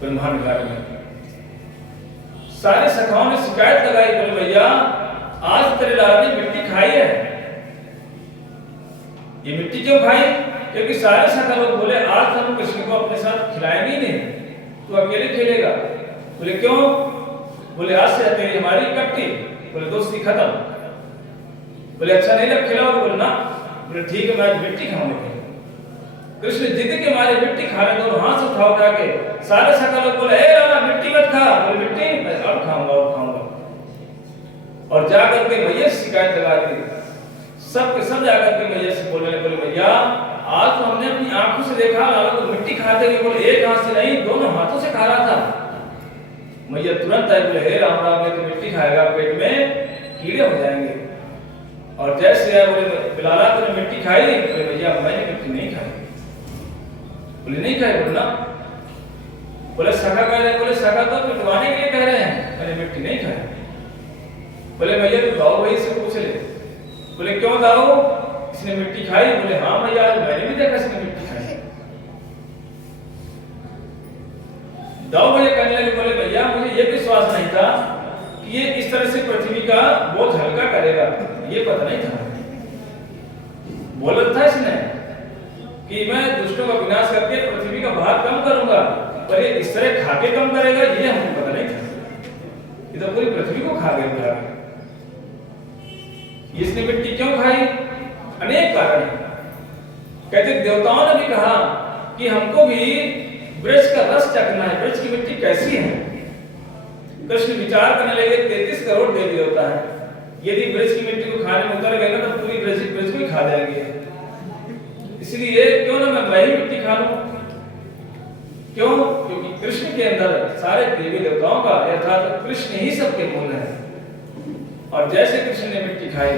ब्रह्मांड घाट में। सारे सखाओं ने शिकायत लगाई, बोले भैया आज तेरे लाला ने मिट्टी खाई है। ये मिट्टी क्यों खाई? क्योंकि सारे सखा लोग बोले आज हम कृष्ण को अपने साथ खिलाएंगे ही नहीं, तू अकेले खेलेगा। बोले क्यों? बोले आज से तेरी हमारी इकट्ठी, बोले दोस्ती खत्म। बोले अच्छा नहीं लग खिलाओगे? बोले ना। बोले ठीक है मैं आज मिट्टी खाऊंगा। कृष्ण जिद के मारे मिट्टी खा रहे, दोनों हाथ उठा उठा के। सारे सखा लोग बोले ए लाला मिट्टी मत खा। बोले मिट्टी अब खाऊंगा, अब खाऊंगा। और जाकर के भैया शिकायत लगा दी। सब के सब जाकर के भैया से बोलने लगे, बोले भैया आज तो हमने अपनी आंखों से देखा लाला को मिट्टी खाते हुए। बोले एक हाथ से नहीं, दोनों हाथों से खा रहा था। भैया तुरंत आए, बोले हे राम राम, ये तो मिट्टी खाएगा, पेट में कीड़े हो जाएंगे। और जैसे आए बोले लाला तूने मिट्टी खाई? बोले भैया मैंने मिट्टी नहीं खाई। बोले नहीं खाई? बोले ना। बोले सखा कह रहे, बोले सखा तो पिटवाने के लिए कह रहे हैं, मैंने मिट्टी नहीं खाई। बोले भैया तू दाऊ भाई से पूछ ले। बोले क्यों दाऊ, इसने मिट्टी खाई? बोले हाँ भैया आज मैंने भी देखा इसने मिट्टी खाई। दाऊ भैया कहने लगे, बोले भैया मुझे ये विश्वास नहीं था कि ये इस तरह से पृथ्वी का बोझ हल्का करेगा, ये पता नहीं था। बोला था इसने कि मैं दुष्टों का विनाश करके पृथ्वी का भार कम करूंगा, पर ये इस तरह खाके कम करेगा ये हमको पता नहीं था। ये तो पूरी पृथ्वी को खा गया। इसने मिट्टी क्यों खाई? अनेक कारण है। कहते देवताओं ने भी कहा कि हमको भी वृक्ष का रस चखना है, वृक्ष की मिट्टी कैसी है। कृष्ण विचार करने लगे 33 करोड़ देवी देवता है, यदि वृक्ष की मिट्टी को खाने में उतर गए ना तो पूरी वृक्ष को ही खा जाएंगे। इसलिए क्यों ना मैं ही मिट्टी खा लूं। क्यों? क्योंकि कृष्ण के अंदर सारे देवी देवताओं का अर्थात कृष्ण ही सबके मूल है। और जैसे कृष्ण ने मिट्टी खाई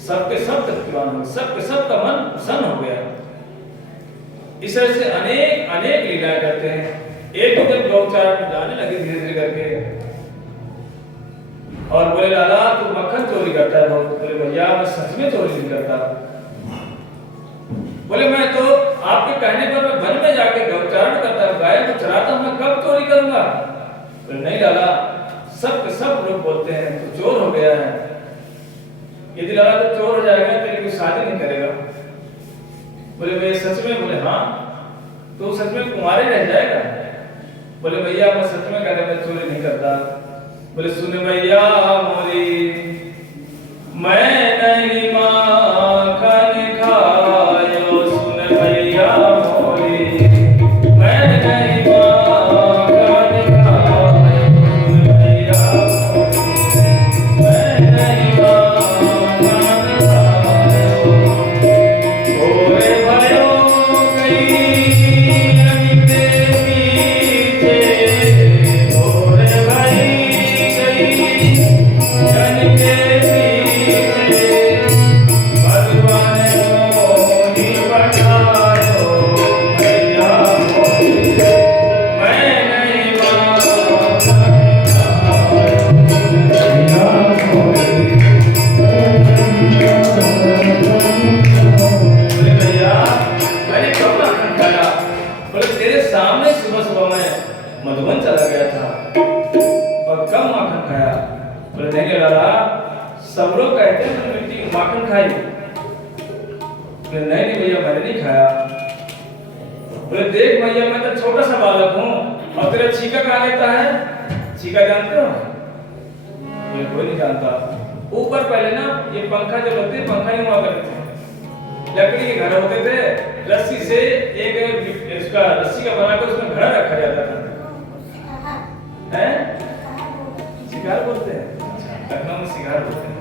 सबके सब तृप्तिवान हो, सबके सब का मन प्रसन्न हो गया। इस तरह से अनेक अनेक लीलाएं करते हैं। एक दिन जब गौचारण में जाने लगे धीरे धीरे करके और बोले लाला तू मक्खन चोरी करता है बहुत। बोले भैया मैं सच में चोरी नहीं करता। बोले मैं तो आपके कहने पर मैं वन में जाके गौचारण करता हूँ, गाय को चराता हूँ, मैं कब चोरी करूंगा? बोले नहीं लाला सब सब लोग बोलते हैं तो चोर हो गया है। यदि लाला तो चोर हो जाएगा तेरी कोई शादी नहीं करेगा। बोले भैया सच में? बोले हाँ। तो सच में कुंवारे रह जाएगा? बोले भैया मैं सच में कह रहा मैं चोरी नहीं करता। बोले सुन भैया मोरी मैं नहीं माखन खायो, सुन भैया मोरी मैं नहीं माखन खायो, सुन भैया मोरी मैं नहीं माखन खायो। ओरे भयो कई अनिते पीछे, ओरे भाई कई अनिते पीछे बोले तेरे सामने सुबह सुबह मैं मधुबन चला गया था और कम माखन खाया। बोले नहीं लाला, सब लोग कहते हैं तुमने मिट्टी की माखन खाई। बोले नहीं भैया, मैंने नहीं खाया। बोले देख भैया, मैं तो छोटा सा बालक हूँ और तेरा चीका कहाँ लेता है? चीका जानते हो? बोले कोई नहीं जानता। ऊपर पहले ना ये पंखा जब होते पंखा ही हुआ करते थे, लकड़ी के घर होते थे, रस्सी से एक इसका रस्सी का बनाकर उसमें घड़ा रखा जाता था। हैं? शिकार बोलते हैं? लखनऊ में शिकार बोलते हैं,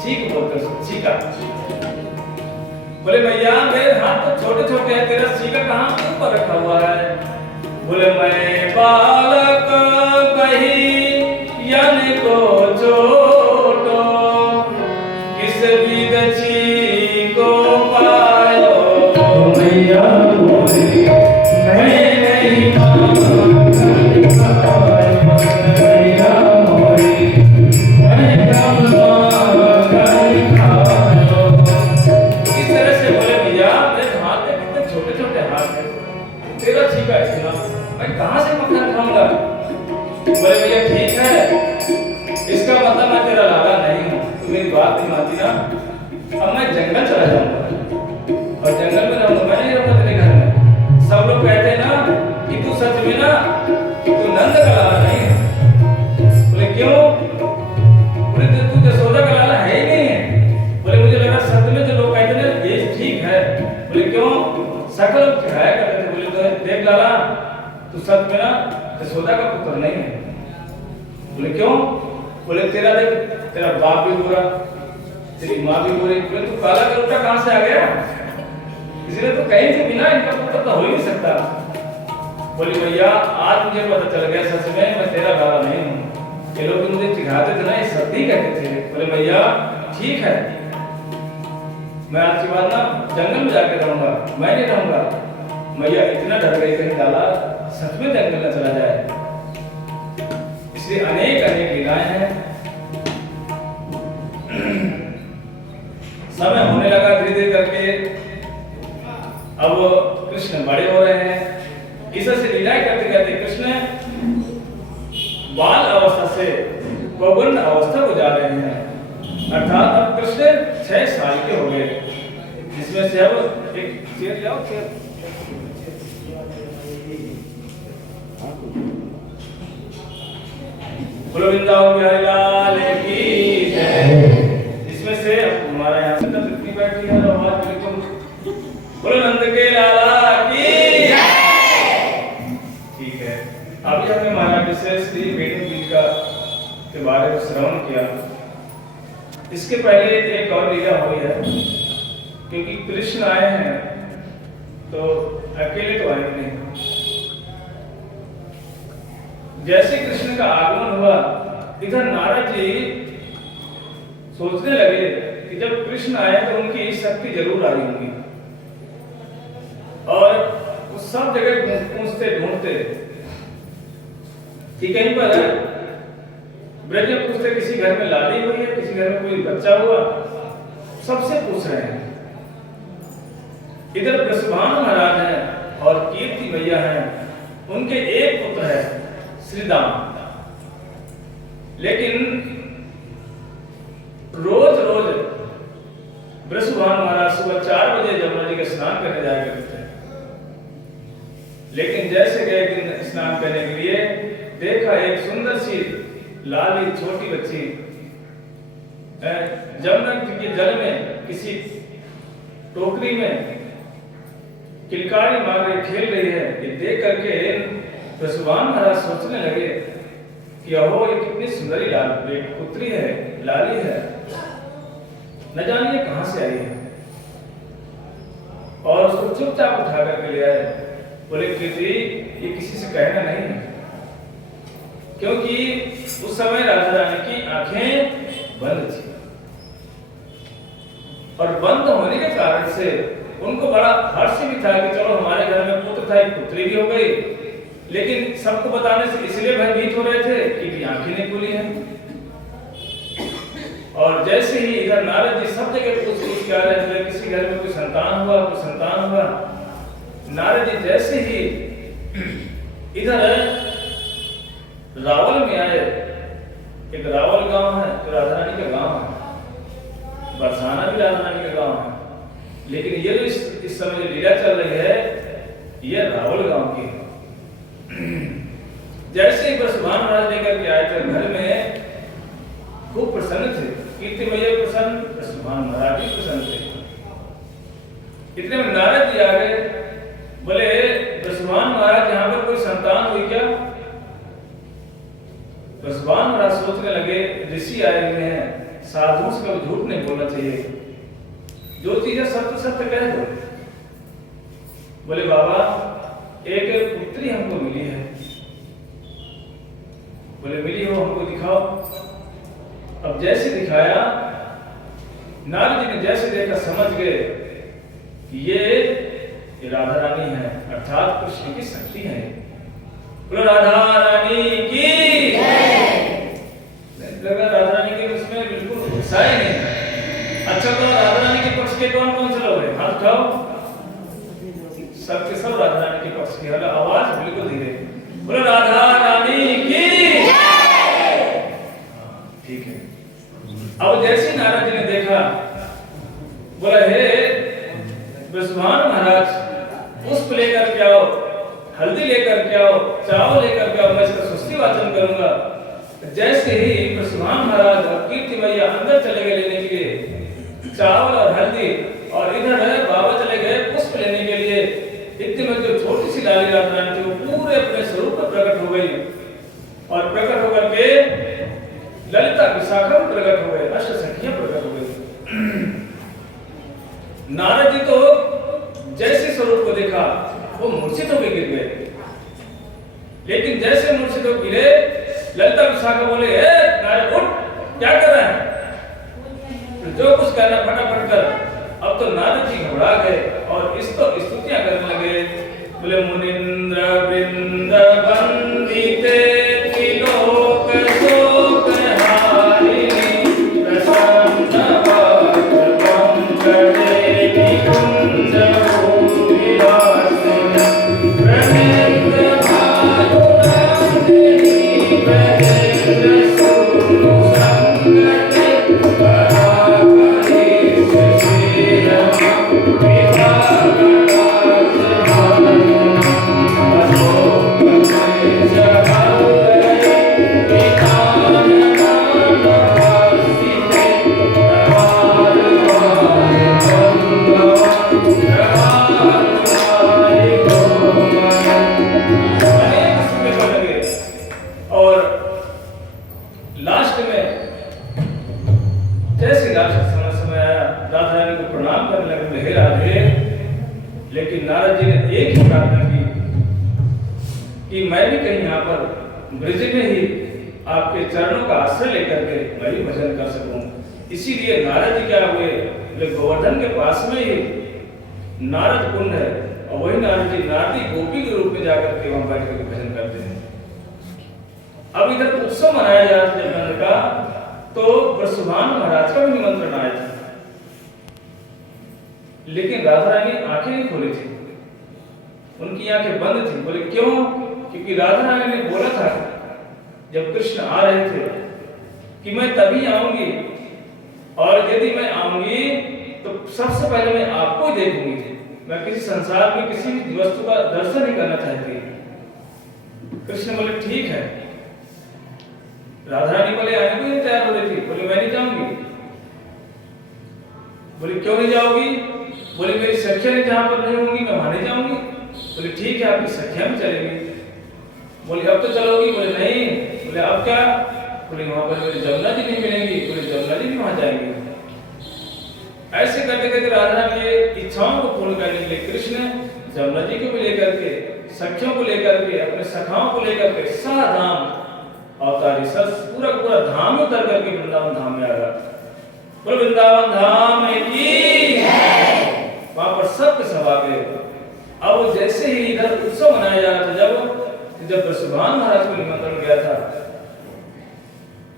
चीक बोलते हैं, चीका। बोले भैया मेरे हाथ तो छोटे छोटे हैं, तेरा चीका कहाँ ऊपर रखा हुआ है? बोले मैं बालक कही यानी को छोटो, किस विद चीको पायो भैया बोले मैं नहीं कहां से मक्खन खाऊंगा? बोले भैया ठीक है, इसका मतलब मैं तेरा लाला नहीं हूं, तू मेरी बात नहीं मानती ना। अब मैं जंगल चला जाऊंगा और जंगल में रहूंगा, मैं नहीं रहूंगा तेरे घर में। सब लोग कहते हैं ना कि तू सच में ना तू नंद का लाला नहीं है। बोले क्यों? बोले तू जसोदा का लाला है ही नहीं है। बोले मुझे लगा सच में जो लोग कहते हैं ये ठीक है। बोले क्यों? सकल खाया करते थे। बोले तो देख लाला, तू सच में ना यशोदा का पुत्र नहीं है। बोले क्यों? बोले तेरा देख, तेरा बाप भी बुरा, तेरी माँ भी बुरी। बोले तू काला कलूटा कहां से आ गया? इसलिए तो कहीं से बिना इनका पुत्र तो हो ही नहीं सकता। बोले भैया आज मुझे पता चल गया, सच में मैं तेरा लाला नहीं हूँ। ये लोग मुझे चिढ़ाते थे ना, ये सत्य कहते थे। बोले भैया ठीक है, मैं आज के बाद ना जंगल में जाकर रहूंगा, मैं नहीं रहूंगा। मैया इतना डर गई कहीं लाला सच में जंगल न चला जाए। इसलिए अनेक अनेक लीलाएं हैं। समय होने लगा धीरे धीरे करके, अब कृष्ण बड़े हो रहे हैं। इस से लीलाएं करते करते कृष्ण बाल अवस्था से पौगंड अवस्था को जा रहे हैं। अर्थात अब कृष्ण 6 साल के हो गए, जिसमें से अब एक चेयर लाओ, चेयर बोलो वृंदावन बिहारी लाल की जय। इसमें से हमारा यहाँ से कितनी बैठी है आवाज बिल्कुल, बोलो नंद के लाला की जय। ठीक है, अभी हमने महाराज से श्री वेणु जी का के बारे में श्रवण किया। इसके पहले एक और लीला हुई है, क्योंकि कृष्ण आए हैं तो अकेले तो आए नहीं। जैसे कृष्ण का आगमन हुआ, इधर नारद जी सोचने लगे कि जब कृष्ण आए तो उनकी शक्ति जरूर आई होगी, और वो सब जगह पूछते ढूंढते कि कहीं पर ब्रज में पूछते किसी घर में लाली हुई है, किसी घर में कोई बच्चा हुआ, सबसे पूछ रहे हैं। इधर वृषभानु महाराज हैं और कीर्ति मैया हैं, उनके एक पुत्र है श्रीदाम। लेकिन रोज रोज वृषभानु महाराज सुबह 4 बजे जमुना जी का स्नान करने जाया करते थे। लेकिन जैसे गए दिन स्नान करने के लिए, देखा एक सुंदर सी लाली छोटी बच्ची जमुना के जल में किसी टोकरी में किलकारी मार रही, खेल रही है। ये देख करके वृषभानु महाराज सोचने लगे कि अहो ये कितनी सुंदरी लाल पुत्री है, लाली है, न जानिए कहां से आई है। और उसको चुपचाप उठा करके ले आए। बोले कीर्ति ये किसी से कहना नहीं है, क्योंकि उस समय राजा रानी की आंखें बंद थी, और बंद होने के कारण से उनको बड़ा हर्ष भी था कि चलो हमारे घर में पुत्र था, एक पुत्री भी हो गई। लेकिन सबको बताने से इसलिए भयभीत हो रहे थे कि आंखें नहीं खुली हैं। और जैसे ही इधर नारद जी सब जगह पूछ पूछ के आ रहे थे, किसी घर में कोई संतान हुआ, कोई संतान हुआ, नारद जी जैसे ही इधर रावल में आए, एक रावल गांव है जो राधा रानी का गांव है, बरसाना भी राधा रानी का गांव है, लेकिन ये जो इस समय जो लीला चल रही है ये रावल गांव की है। जैसे ही बरसुभान महाराज लेकर के आए थे घर में, खूब प्रसन्न थे, कीर्तिमय प्रसन्न, बरसुभान महाराज भी प्रसन्न थे। इतने में नारद जी आ गए, बोले बरसुभान महाराज यहाँ पर कोई संतान हुई क्या? बरसुभान महाराज सोचने लगे ऋषि आए हुए हैं, साधु से कभी झूठ नहीं बोलना चाहिए, जो चीजें सत्य सत्य कह दो। बोले बाबा एक पुत्री हमको मिली है। बोले मिली हो, हमको दिखाओ। अब जैसे दिखाया, नारद जी ने जैसे देखा समझ गए कि ये राधा रानी है, अर्थात कृष्ण की शक्ति है। बोलो राधा रानी की लगा राधा रानी के उसमें बिल्कुल गुस्सा ही नहीं। अच्छा तो राधा रानी के पक्ष के कौन कौन से लोग हैं? हाथ उठाओ। सबके सब राधा रानी के पक्ष की, आवाज बिल्कुल धीरे। बोलो राधा रानी की। ठीक है। अब जैसे नारद जी ने देखा, बोला हे बरसुभान महाराज, पुष्प लेकर के आओ, हल्दी लेकर के आओ, चावल लेकर के आओ, मैं इसका सुस्ति वाचन करूंगा। जैसे ही बरसुभान महाराज कीर्ति मैया अंदर चले गए लेने के लिए चावल और हल्दी, और इधर बाबा चले गए पुष्प लेने के लिए, इतने में जो छोटी सी लाली राधा रानी थी वो पूरे अपने स्वरूप में प्रकट हो गई, और प्रकट होकर के ललिता की शाखा में प्रकट हो गए, अष्ट सखियां प्रकट हो गई। नारद जी तो जैसे स्वरूप को देखा वो मूर्छित होकर गिर गए, लेकिन जैसे मूर्छित होकर गिरे, ललिता की शाखा बोले ए नारद उठ, क्या कर रहा है? तो जो कुछ कहना फटाफट कर। अब तो नारद जी घबरा गए और स्तुतियां करने लगे। बोले मुनिंद्र वृंद वंदिते त्रिलोक शोक हारिणी प्रसन्न वक्त्रम गणे निकुंज भूमिवासिनी प्रणेन्द्र भानुनंदिनी प्रणेन्द्र सूनु संगते परापरि नारद जी ने एक ही प्रार्थना की कि मैं भी कहीं यहाँ पर ब्रज में ही आपके चरणों का आश्रय लेकर के मैं भी भजन कर सकूं। इसीलिए नारद जी क्या हुए, गोवर्धन के पास में ही नारद कुंड है, और वही नारद जी नारदी गोपी के रूप में जाकर के वहां बैठ करके भजन करते हैं। अब इधर उत्सव मनाया जा रहा है का, तो बरसुभान महाराज का भी निमंत्रण आया था, लेकिन राधा रानी आंखें नहीं खोली थी, उनकी आंखें बंद थी। बोले क्यों? क्योंकि राधा रानी ने बोला था जब कृष्ण आ रहे थे कि मैं तभी आऊंगी, और यदि मैं आऊंगी तो सबसे पहले मैं आपको ही देखूंगी, मैं किसी संसार में किसी भी वस्तु का दर्शन नहीं करना चाहती। कृष्ण बोले ठीक है। राधा रानी बोले आने को नहीं तैयार हो रही थी, बोले मैं नहीं जाऊंगी। बोले क्यों नहीं जाओगी? बोले मेरी सखियां जहां पर नहीं होंगी मैं वहां नहीं जाऊंगी। बोले ठीक है, आपकी सखियां भी चलेंगी। बोले अब तो चलोगी? बोले नहीं। बोले अब क्या? बोले वहां पर मेरी जमुना जी नहीं मिलेंगी। बोले जमुना जी भी वहां जाएंगे। ऐसे करते करते राधा रानी की इच्छाओं को पूर्ण करने के लिए कृष्ण जमुना जी को भी लेकर के, सखियों को लेकर के, अपने सखाओं को लेकर के साधाम अवतारी पूरा पूरा धाम उतर करके वृंदावन धाम में आ गया। बोले वृंदावन धाम की वहां पर सब सब आ गए। अब जैसे ही इधर उत्सव मनाया जा रहा था, जब बरसुभान महाराज को निमंत्रण गया था,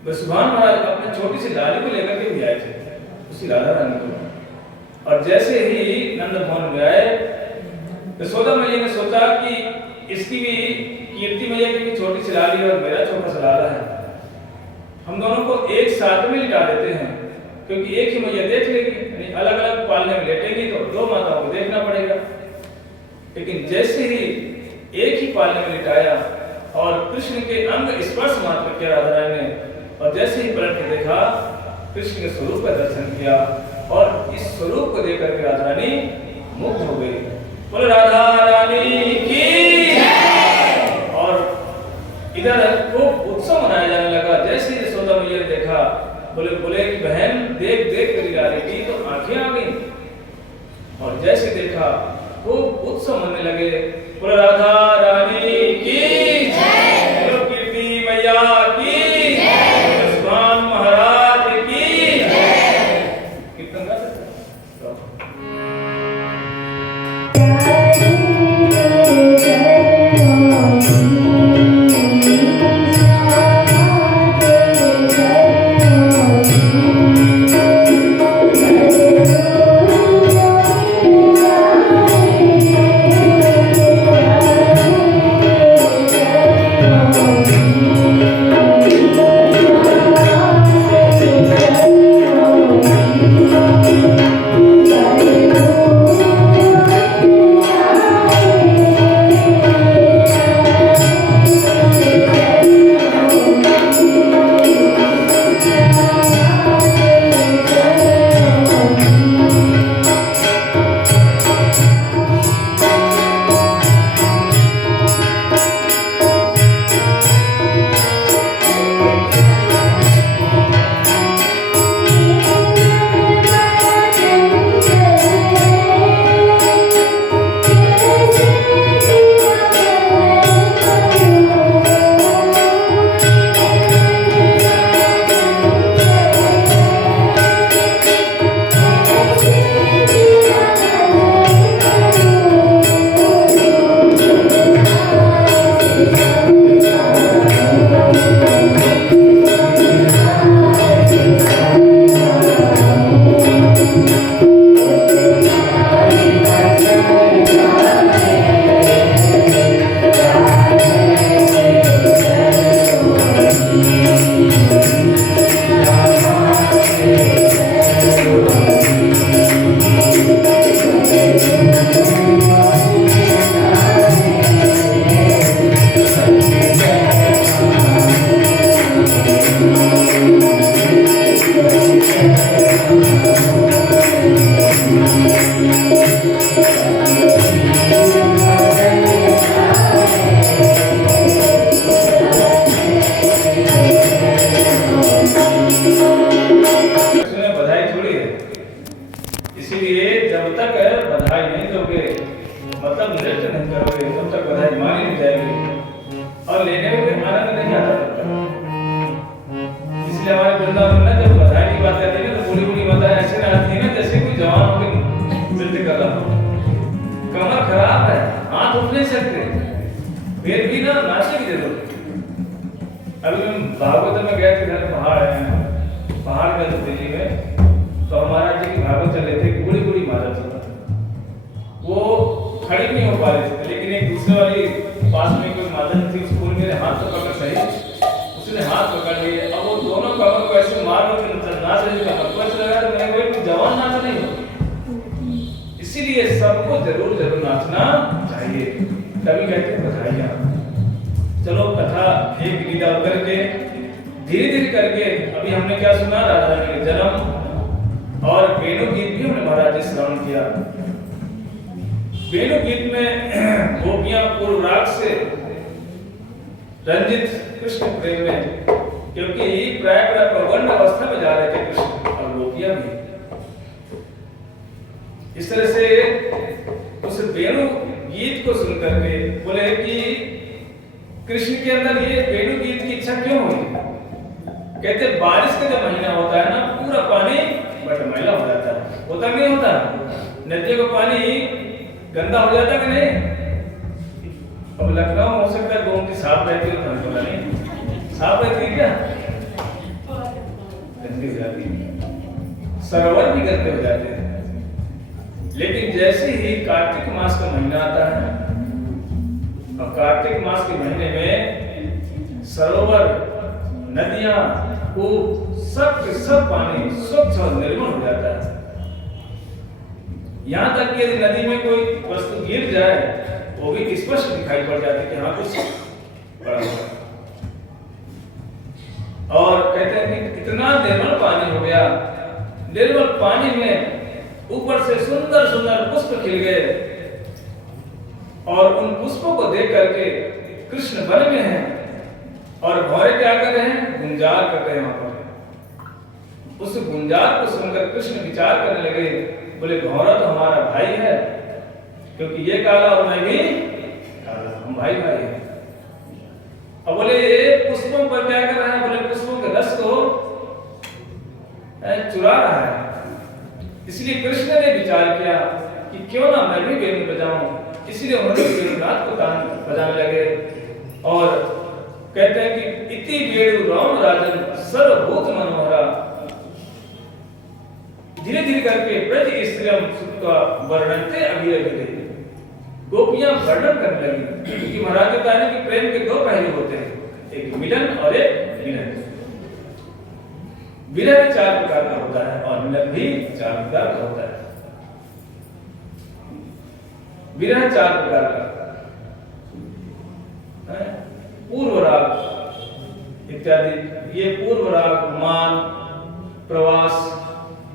बरसुभान महाराज अपने छोटी सी लाली को लेकर के भी आए थे, उसी राधा रानी को। और जैसे ही नंद भवन में आए यशोदा मैया ने सोचा कि इसकी भी कीर्ति मैया की भी छोटी सी लाली और मेरा छोटा सा लाला है, हम दोनों को एक साथ में लिटा देते हैं, क्योंकि एक ही मैया देख लेगी, यानी अलग अलग पालने में लेटेंगी तो दो माताओं को देखना पड़ेगा। लेकिन जैसे ही एक ही पालने में लिटाया और कृष्ण के अंग स्पर्श मात्र किया राधा रानी ने, और जैसे ही पलट के देखा कृष्ण के स्वरूप का दर्शन किया, और इस स्वरूप को देख करके राधा रानी मुग्ध हो गई। बोले राधा रानी की जय। और इधर खूब उत्सव मनाया जाने लगा। जैसे ही यशोदा मैया ने देखा, बोले कि बहन देख देख कर गा रही थी तो आंखें आ गई, और जैसे देखा खूब उत्सव मनने लगे। बोले राधा रानी की जय, बोलो कीर्ति मैया की जय, भगवान महाराज की जय। कीर्तन गा सकते लेकिन जैसे ही कार्तिक मास का महीना आता है, और कार्तिक मास के महीने में सरोवर, नदियां, कूप, सब के सब पानी स्वच्छ और निर्मल हो जाता है। यहाँ तक कि यदि नदी में कोई वस्तु गिर जाए वो भी स्पष्ट दिखाई पड़ जाती है कि हाँ कुछ पड़ा हुआ। और कहते हैं कि इतना निर्मल पानी हो गया, निर्मल पानी में ऊपर से सुंदर सुंदर पुष्प खिल गए, और उन पुष्पों को देख करके कृष्ण वन में हैं और भौरे क्या कर रहे हैं, गुंजार कर रहे हैं वहां पर। उस गुंजार को सुनकर कृष्ण विचार करने लगे, बोले भौरा तो हमारा भाई है, क्योंकि ये काला और मैं भी काला, हम भाई भाई हैं। अब बोले ये पुष्पों पर क्या कर रहा है, बोले पुष्पों के रस को चुरा रहा है। इसलिए कृष्ण ने विचार किया कि क्यों ना मैं भी वेणु बजाऊं, इसलिए उन्होंने वेणुनाथ को तान बजाने लगे। और कहते हैं कि इति वेणु राम राजन सर्वभूत मनोहरा, धीरे धीरे करके ब्रज स्त्रियम सुखा वर्णनते अभिरभिरे, गोपियां वर्णन करने लगी। क्योंकि महाराज कहता है कि प्रेम के दो पहलू होते हैं, एक मिलन और एक विरह। विरह 4 प्रकार का होता है और मिलन भी 4 प्रकार का होता है। विरह 4 प्रकार का है, पूर्व राग इत्यादि। ये पूर्व राग, मान, प्रवास,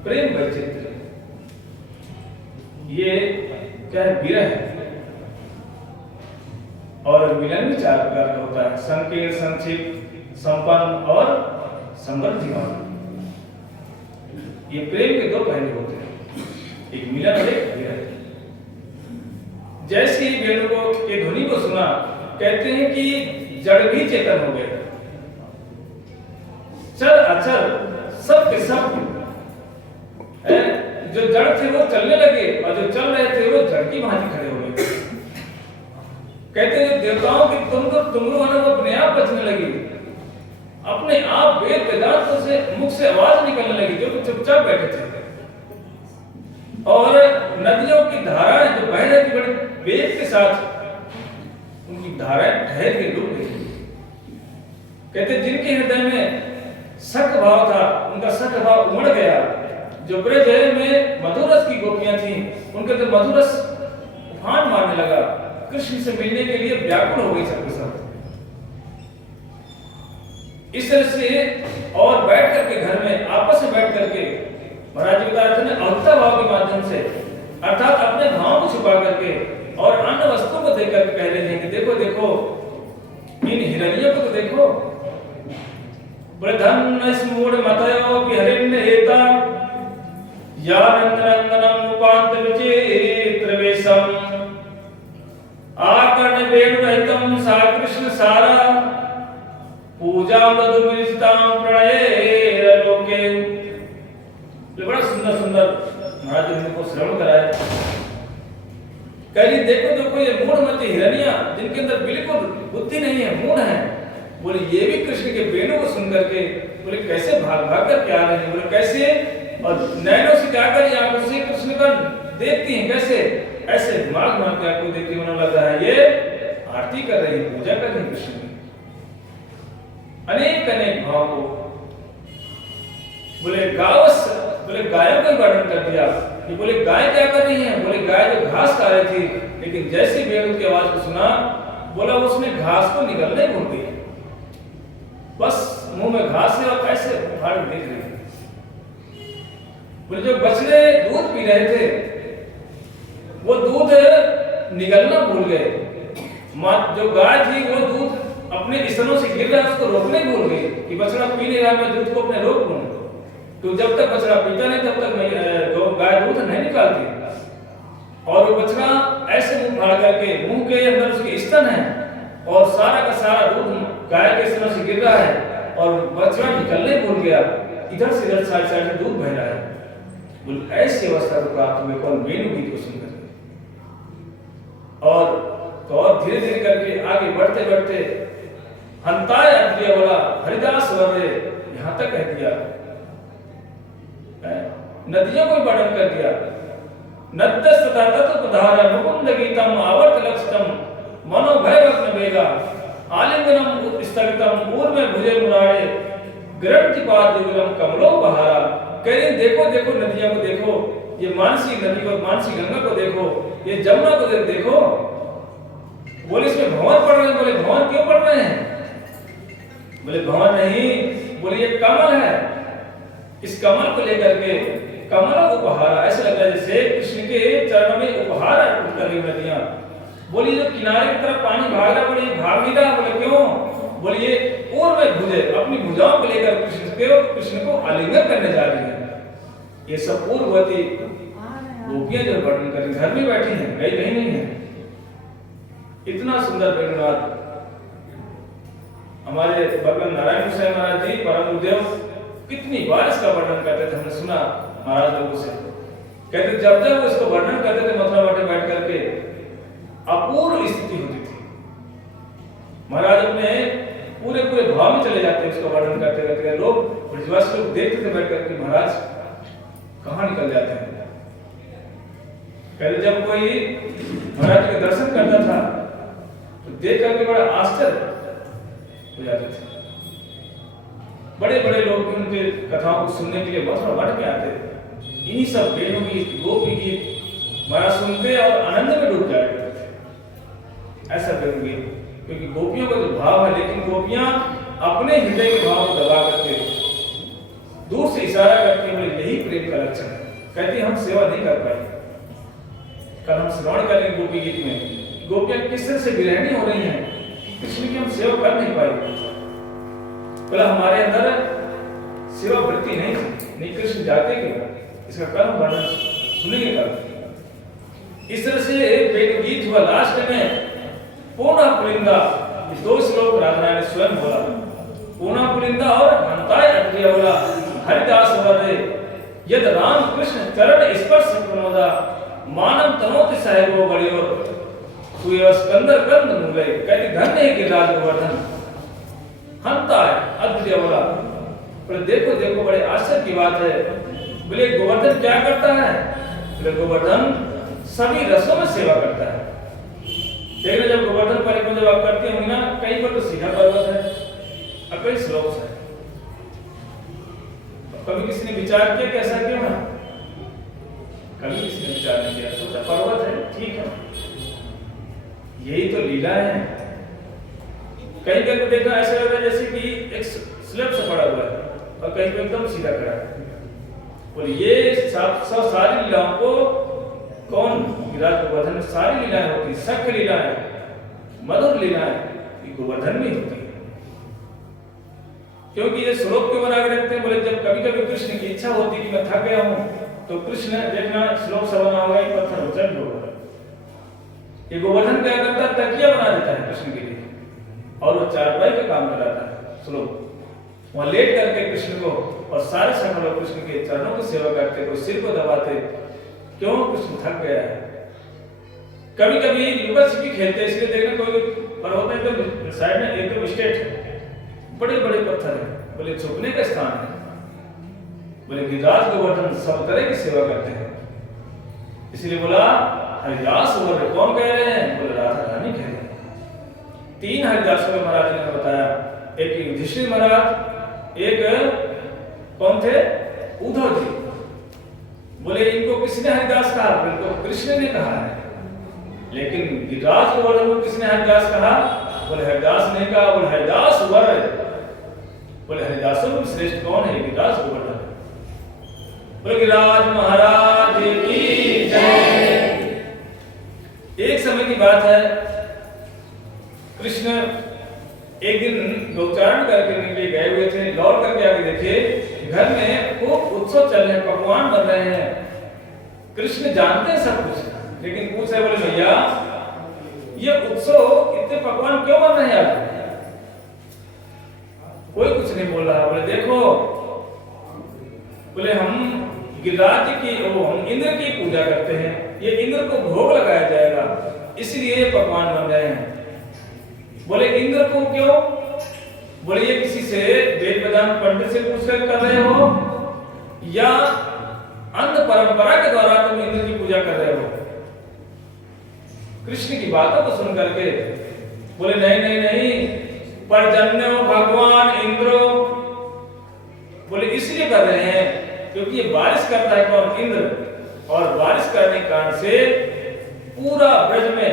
प्रेम वैचित्र्य, ये क्या है, विरह है। और मिलन भी 4 प्रकार का होता है, संकीर्ण, संक्षिप्त, संपन्न और समृद्धिमान। ये प्रेम के 2 पहलू होते हैं, एक मिलन और एक विरह। जैसे ही वेणु को के ध्वनि को सुना, कहते हैं कि जड़ भी चेतन हो गए, चल अचल सब के सब जो जड़ थे वो चलने लगे, और जो चल रहे थे वो जड़ की भांति खड़े हो गए। कहते हैं देवताओं की तुमरो वो अपने आप बचने लगी, अपने आप वेद वेदांतों से मुख से आवाज निकलने लगी, जो चुपचाप बैठे थे। और नदियों की धाराएं जो बह रही थी बड़े वेग के साथ, उनकी धाराएं ठहर के रुक गई। कहते जिनके हृदय में सख भाव था, उनका सख भाव उमड़ गया। जो ब्रज में मधुरस की गोपियां थीं, उनके तो मधुरस उफान मारने लगा, कृष्ण से मिलने के लिए व्याकुल हो गई सबके सब। इस तरह से और बैठ करके घर में आपस में बैठ करके महाराज जी बता रहे थे अवता भाव के माध्यम से, अर्थात अपने भाव को छुपा करके और अन्य वस्तुओं को देख करके कह रहे हैं कि देखो देखो इन हिरनियों को तो देखो, प्रधन्न स्मूढ़ मतयो विहरिन्न हेता या नंदनंदनम उपांत विचित्र वेशम आकर्ण वेणु रहितम सा कृष्ण सारा पूजा मधु विरचिताम प्रणये लोके। बड़ा सुंदर सुंदर महाराज जी ने को श्रवण कराया। कह देखो देखो ये मूढ़मती हिरनियां, जिनके अंदर बिल्कुल बुद्धि नहीं है, मूढ़ है, बोले ये भी कृष्ण के वेणु को सुन करके बोले कैसे भाग भाग कर क्या रहे हैं, बोले कैसे, और नैनों से क्या करिए आंखों से कृष्ण का देखती हैं, कैसे ऐसे दिमाग मार के आपको देखती उन्हें लगा है ये आरती कर रही है, पूजा कर रही है कृष्ण की। अनेक अनेक भाव को बोले गावस, बोले गायों का वर्णन कर दिया कि बोले गाय क्या कर रही है, बोले गाय जो घास खा रही थी, लेकिन जैसे वेणु की आवाज को सुना, बोला उसने घास को निगलने भूल गई, बस मुंह में घास है और कैसे उखाड़ देख रही है। बोले जो बछड़े दूध पी रहे थे वो दूध निगलना भूल गए, जो गाय थी वो दूध अपने स्तनों से गिर रहा है उसको रोकने भूल गई कि बछड़ा पी नहीं रहा, मैं दूध को अपने रोक लूं। तो जब तक बछड़ा पीता नहीं तब तक गाय दूध नहीं निकालती, और वो बछड़ा ऐसे मुंह फाड़ करके, मुंह के अंदर उसके स्तन है और सारा का सारा दूध गाय के स्तनों से गिर रहा है और बछड़ा निकलने भूल गया, इधर से इधर साइड साइड से दूध बह रहा है। बोले ऐसी अवस्था को प्राप्त हुए कौन, वेणु गीत को सुनकर। और धीरे धीरे करके आगे बढ़ते बढ़ते हंताय अद्रिय बोला हरिदास वर्रे, यहां तक कह दिया, नदियों को वर्णन कर दिया। नद्यस्तथा तत्पधार मुकुंद गीतम आवर्त लक्षितम मनो भयभग्न वेगा आलिंगनम स्थगितम ऊर्मे भुजे मुरारे ग्रंथिपाद युगलम कमलो बहारा। कह रहे देखो देखो नदियों को देखो, ये मानसी नदी को, मानसी गंगा को देखो, ये जमुना को देखो। बोले इसमें भंवर पड़ रहे हैं। बोले भंवर क्यों पड़ रहे हैं? बोले भंवर नहीं, बोले ये कमल है। इस कमल को लेकर के कमल उपहार, ऐसा लगता है जैसे कृष्ण के चरणों में उपहार अर्पित कर रही नदियां। बोली जो किनारे की तरफ पानी भाग रहा, बोले भाग नहीं रहा। बोले क्यों? बोलिए और में भुजे अपनी भुजाओं को लेकर कृष्ण को आलिंगन करने जा रही है। ये सब पूर्ववती गोपियां जो वर्णन कर रही, घर में बैठी हैं, कहीं कहीं नहीं है। इतना सुंदर वेणुनाद हमारे भगवान नारायण गोसाई महाराज जी परम गुरुदेव कितनी बार इसका वर्णन करते थे, हमने सुना महाराज लोगों से। कहते जब जब वो इसको वर्णन करते थे मथुरा में बैठ करके अपूर्व स्थिति होती थी। महाराज अपने पूरे पूरे भाव में चले जाते उसको वर्णन करते रहते। लोग ब्रजवासी लोग देखते थे बैठ करके महाराज कहाँ निकल जाते हैं। कहते जब कोई महाराज के दर्शन करता था तो देख करके बड़ा आश्चर्य हो जाते थे। बड़े बड़े लोग उनके कथाओं को सुनने के लिए मथुरा मठ में आते थे। इन्हीं सब वेणु गीत गोपी गीत महाराज सुनते और आनंद में डूब जाया करते थे। ऐसा वेणु गीत, क्योंकि गोपियों का जो भाव है, लेकिन गोपियां अपने हृदय के भाव को दबा करके दूर से इशारा करके बोले यही प्रेम का लक्षण है। कहती हम सेवा नहीं कर पाए। कल हम श्रवण करेंगे गोपी गीत में गोपियां किस तरह से विरहणी हो रही हैं, कृष्ण की हम सेवा कर नहीं पाए। बोला हमारे अंदर सेवा वृत्ति नहीं कृष्ण जाते क्यों, इसका कल हम वर्णन सुनेंगे कल। इस तरह से वेणु गीत हुआ। लास्ट में पूर्णा पुलिंदा, ये दो श्लोक राधा ने स्वयं बोला। पूर्णा पुलिंदा और हंताय अग्रिया बोला हरिदास वरदे यद राम कृष्ण चरण स्पर्श प्रमोदा मानव तनोति साहेबो बड़ियो सुय स्कंदर कंद मूले। कहते धन्य है गिरिराज गोवर्धन हंताय अग्रिया बोला। पर देखो देखो बड़े आश्चर्य की बात है। बोले गोवर्धन क्या करता है? बोले गोवर्धन सभी रसों में सेवा करता है। देखना जब गोवर्धन परिक्रमा जब आप करते होंगे ना, कहीं पर तो सीधा पर्वत है और कहीं स्लोप्स है। कभी किसी ने विचार किया कि ऐसा क्यों है? कभी किसी ने विचार नहीं किया, सोचा पर्वत है ठीक है, यही तो लीला है। कहीं कहीं तो देखा ऐसा लग रहा है जैसे कि एक स्लैब से पड़ा हुआ है और कहीं पे एकदम सीधा खड़ा है। और ये सब सारी लीलाओं को कौन विराट गोवर्धन में सारी लीलाएं होती, सख्य लीलाएं, मधुर लीलाएं गोवर्धन में होती है। क्योंकि ये श्लोक क्यों बना के रखते हैं? बोले जब कभी कभी कृष्ण की इच्छा होती कि मैं थक गया हूं तो कृष्ण देखना श्लोक से बना होगा एक पत्थर उचल होगा। ये गोवर्धन क्या करता है? तकिया बना देता है कृष्ण के लिए और वो चारपाई का काम कराता है। श्लोक वहां लेट करके कृष्ण को और सारे सकल कृष्ण के चरणों की सेवा करते, को सिर को दबाते। क्यों? कृष्ण थक गया है। कभी कभी लुका छिपी खेलते, इसलिए देखना कोई पर्वत में एकदम साइड में एकदम स्ट्रेट है, बड़े बड़े पत्थर है, बोले छुपने का स्थान है। बोले गिरिराज गोवर्धन सब तरह की सेवा करते हैं। इसलिए बोला हरिदास वर कौन कह रहे हैं? बोले राधा रानी कह रहे हैं। तीन हरिदासों में महाराज ने बताया, एक युधिष्ठिर महाराज, एक कौन थे? उद्धव जी। बोले इनको किसने हरिदास कहा? इनको कृष्ण ने कहा है। लेकिन गिरिराज गोवर्धन को किसने हरिदास कहा? बोले हरिदास ने कहा। बोले हरिदास वर, बोले हरिदासों में श्रेष्ठ कौन है? गिरिराज गोवर्धन। बोले गिरिराज महाराज की जय। एक समय की बात है, कृष्ण एक दिन गोचारण करके निकले गए हुए थे। लौट करके आगे देखे घर में खूब उत्सव चल रहे हैं, पकवान बन रहे हैं। कृष्ण जानते हैं सब कुछ, लेकिन पूछ रहे, बोले भैया ये उत्सव इतने पकवान क्यों बन रहे हैं आज? कोई कुछ नहीं बोल रहा। बोले देखो, बोले हम गिरिराज की हम इंद्र की पूजा करते हैं, ये इंद्र को भोग लगाया जाएगा, इसलिए ये पकवान बन रहे हैं। बोले इंद्र को क्यों? बोले ये किसी से वेद वेदांत पंडित से पूछकर कर रहे हो या अंध परंपरा के द्वारा तुम इंद्र की पूजा कर रहे हो। कृष्ण की बातों को सुन करके बोले नहीं नहीं नहीं, पर्जन्यो भगवान इंद्रो, बोले इसलिए कर रहे हैं क्योंकि ये बारिश करता है कौन? इंद्र। और बारिश करने के कारण से पूरा ब्रज में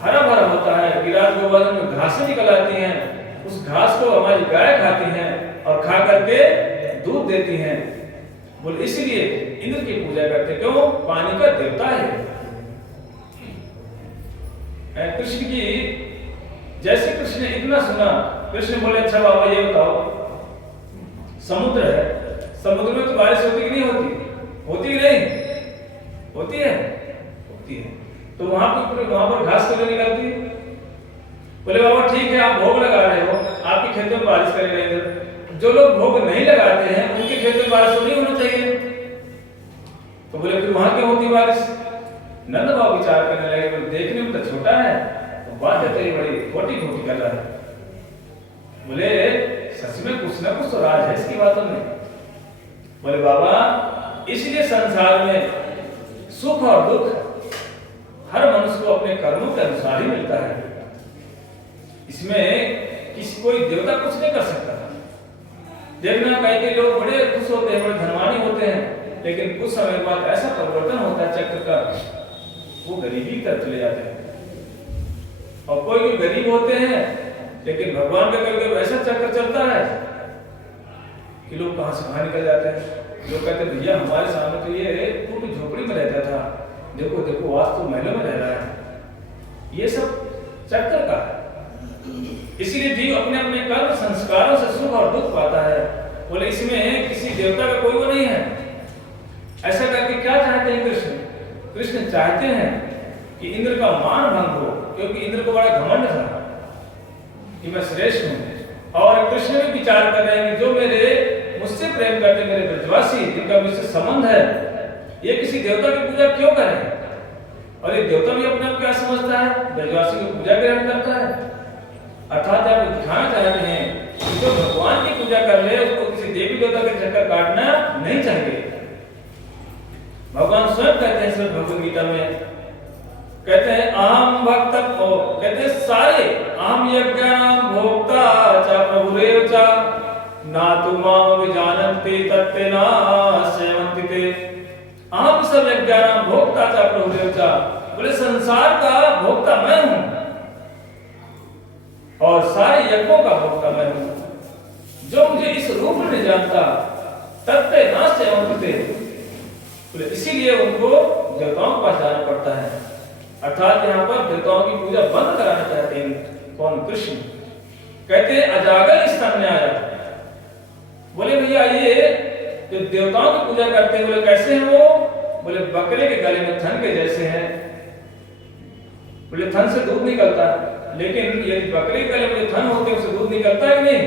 हरा भरा होता है, गिराज गोवर्धन में घासें निकल आती हैं, उस घास को हमारी गाय खाती हैं और खा करके दूध देती हैं। बोले इसलिए इंद्र की पूजा करते, क्यों? पानी का देवता है। कृष्ण की जैसे कृष्ण ने इतना सुना, कृष्ण बोले अच्छा बाबा ये बताओ, समुद्र है, समुद्र में तो बारिश होती कि नहीं होती? होती कि नहीं होती है? होती है। तो वहां पर घास क्यों निकलती? बोले बाबा ठीक है, आप भोग लगा रहे हो, आपके खेतों में बारिश करेगा इंद्र। जो लोग भोग नहीं लगाते हैं उनके खेतों में बारिश नहीं होनी चाहिए। तो बोले फिर वहां क्यों होती बारिश? नंद बाबा विचार करने लगे, बोले देखने में तो छोटा है, तो बात है तेरी बड़ी खोटी खोटी कर रहा है। बोले सच में कुछ ना कुछ तो राज है इसकी बातों में। बोले बाबा इसलिए संसार में सुख और दुख हर मनुष्य को अपने कर्मों के अनुसार ही मिलता है। इसमें किसी कोई देवता कुछ नहीं कर सकता। देखना कई कई लोग बड़े खुश होते हैं, बड़े धनवानी होते हैं, लेकिन कुछ समय बाद ऐसा परिवर्तन होता है चक्र का, वो गरीबी की तरफ चले जाते हैं। और कोई भी गरीब होते हैं लेकिन भगवान का करके ऐसा चक्र चलता है कि लोग कहां से कहां निकल जाते हैं। लोग कहते हैं भैया हमारे सामने तो ये टूटी झोपड़ी में रहता था, देखो देखो आज तो महलों में रह रहा है। ये सब चक्कर का है। इसीलिए जीव अपने अपने कर्म संस्कारों से सुख और दुख पाता है। बोले इसमें किसी देवता का कोई वो नहीं है। ऐसा करके क्या चाहते हैं कृष्ण? कृष्ण चाहते हैं कि इंद्र का मान भंग हो, क्योंकि इंद्र को बड़ा घमंड था कि मैं श्रेष्ठ हूं। और कृष्ण भी विचार कर रहे हैं कि जो मुझसे प्रेम करते मेरे ब्रजवासी, जिनका मुझसे संबंध है, ये किसी देवता की पूजा क्यों करें? और ये देवता भी अपने आप क्या समझता है? ब्रजवासी की पूजा ग्रहण करता है। अर्थात आप दिखाना चाहते हैं कि जो भगवान की पूजा कर ले उसको किसी देवी देवता के चक्कर काटना नहीं चाहिए। भगवान स्वयं कहते हैं श्रीमद् भगवद गीता में, कहते हैं अहम भक्त, कहते हैं सारे अहम यज्ञानां भोक्ता च प्रभुरेव च ना तुमाम विजानन्ति तत्तेना सेवन्ति ते। अहम सब यज्ञानां भोक्ता च प्रभुरेव च, बोले संसार का भोक्ता मैं हूं और सारे यज्ञों का भोक्ता मैं हूं। जो मुझे इस रूप में नहीं जानता तत्तेना सेवन्ति ते, बोले इसीलिए उनको देवताओं के पास जाना पड़ता है। अर्थात यहाँ पर देवताओं की पूजा बंद कराना चाहते हैं कौन? कृष्ण। कहते हैं अजागर स्तन में आया। बोले भैया ये जो देवताओं की पूजा करते हैं, बोले कैसे हैं वो? बोले बकरे के गले में थन के जैसे हैं। बोले थन से दूध निकलता है, लेकिन ये बकरे के गले में थन होते हैं उससे दूध निकलता है कि नहीं?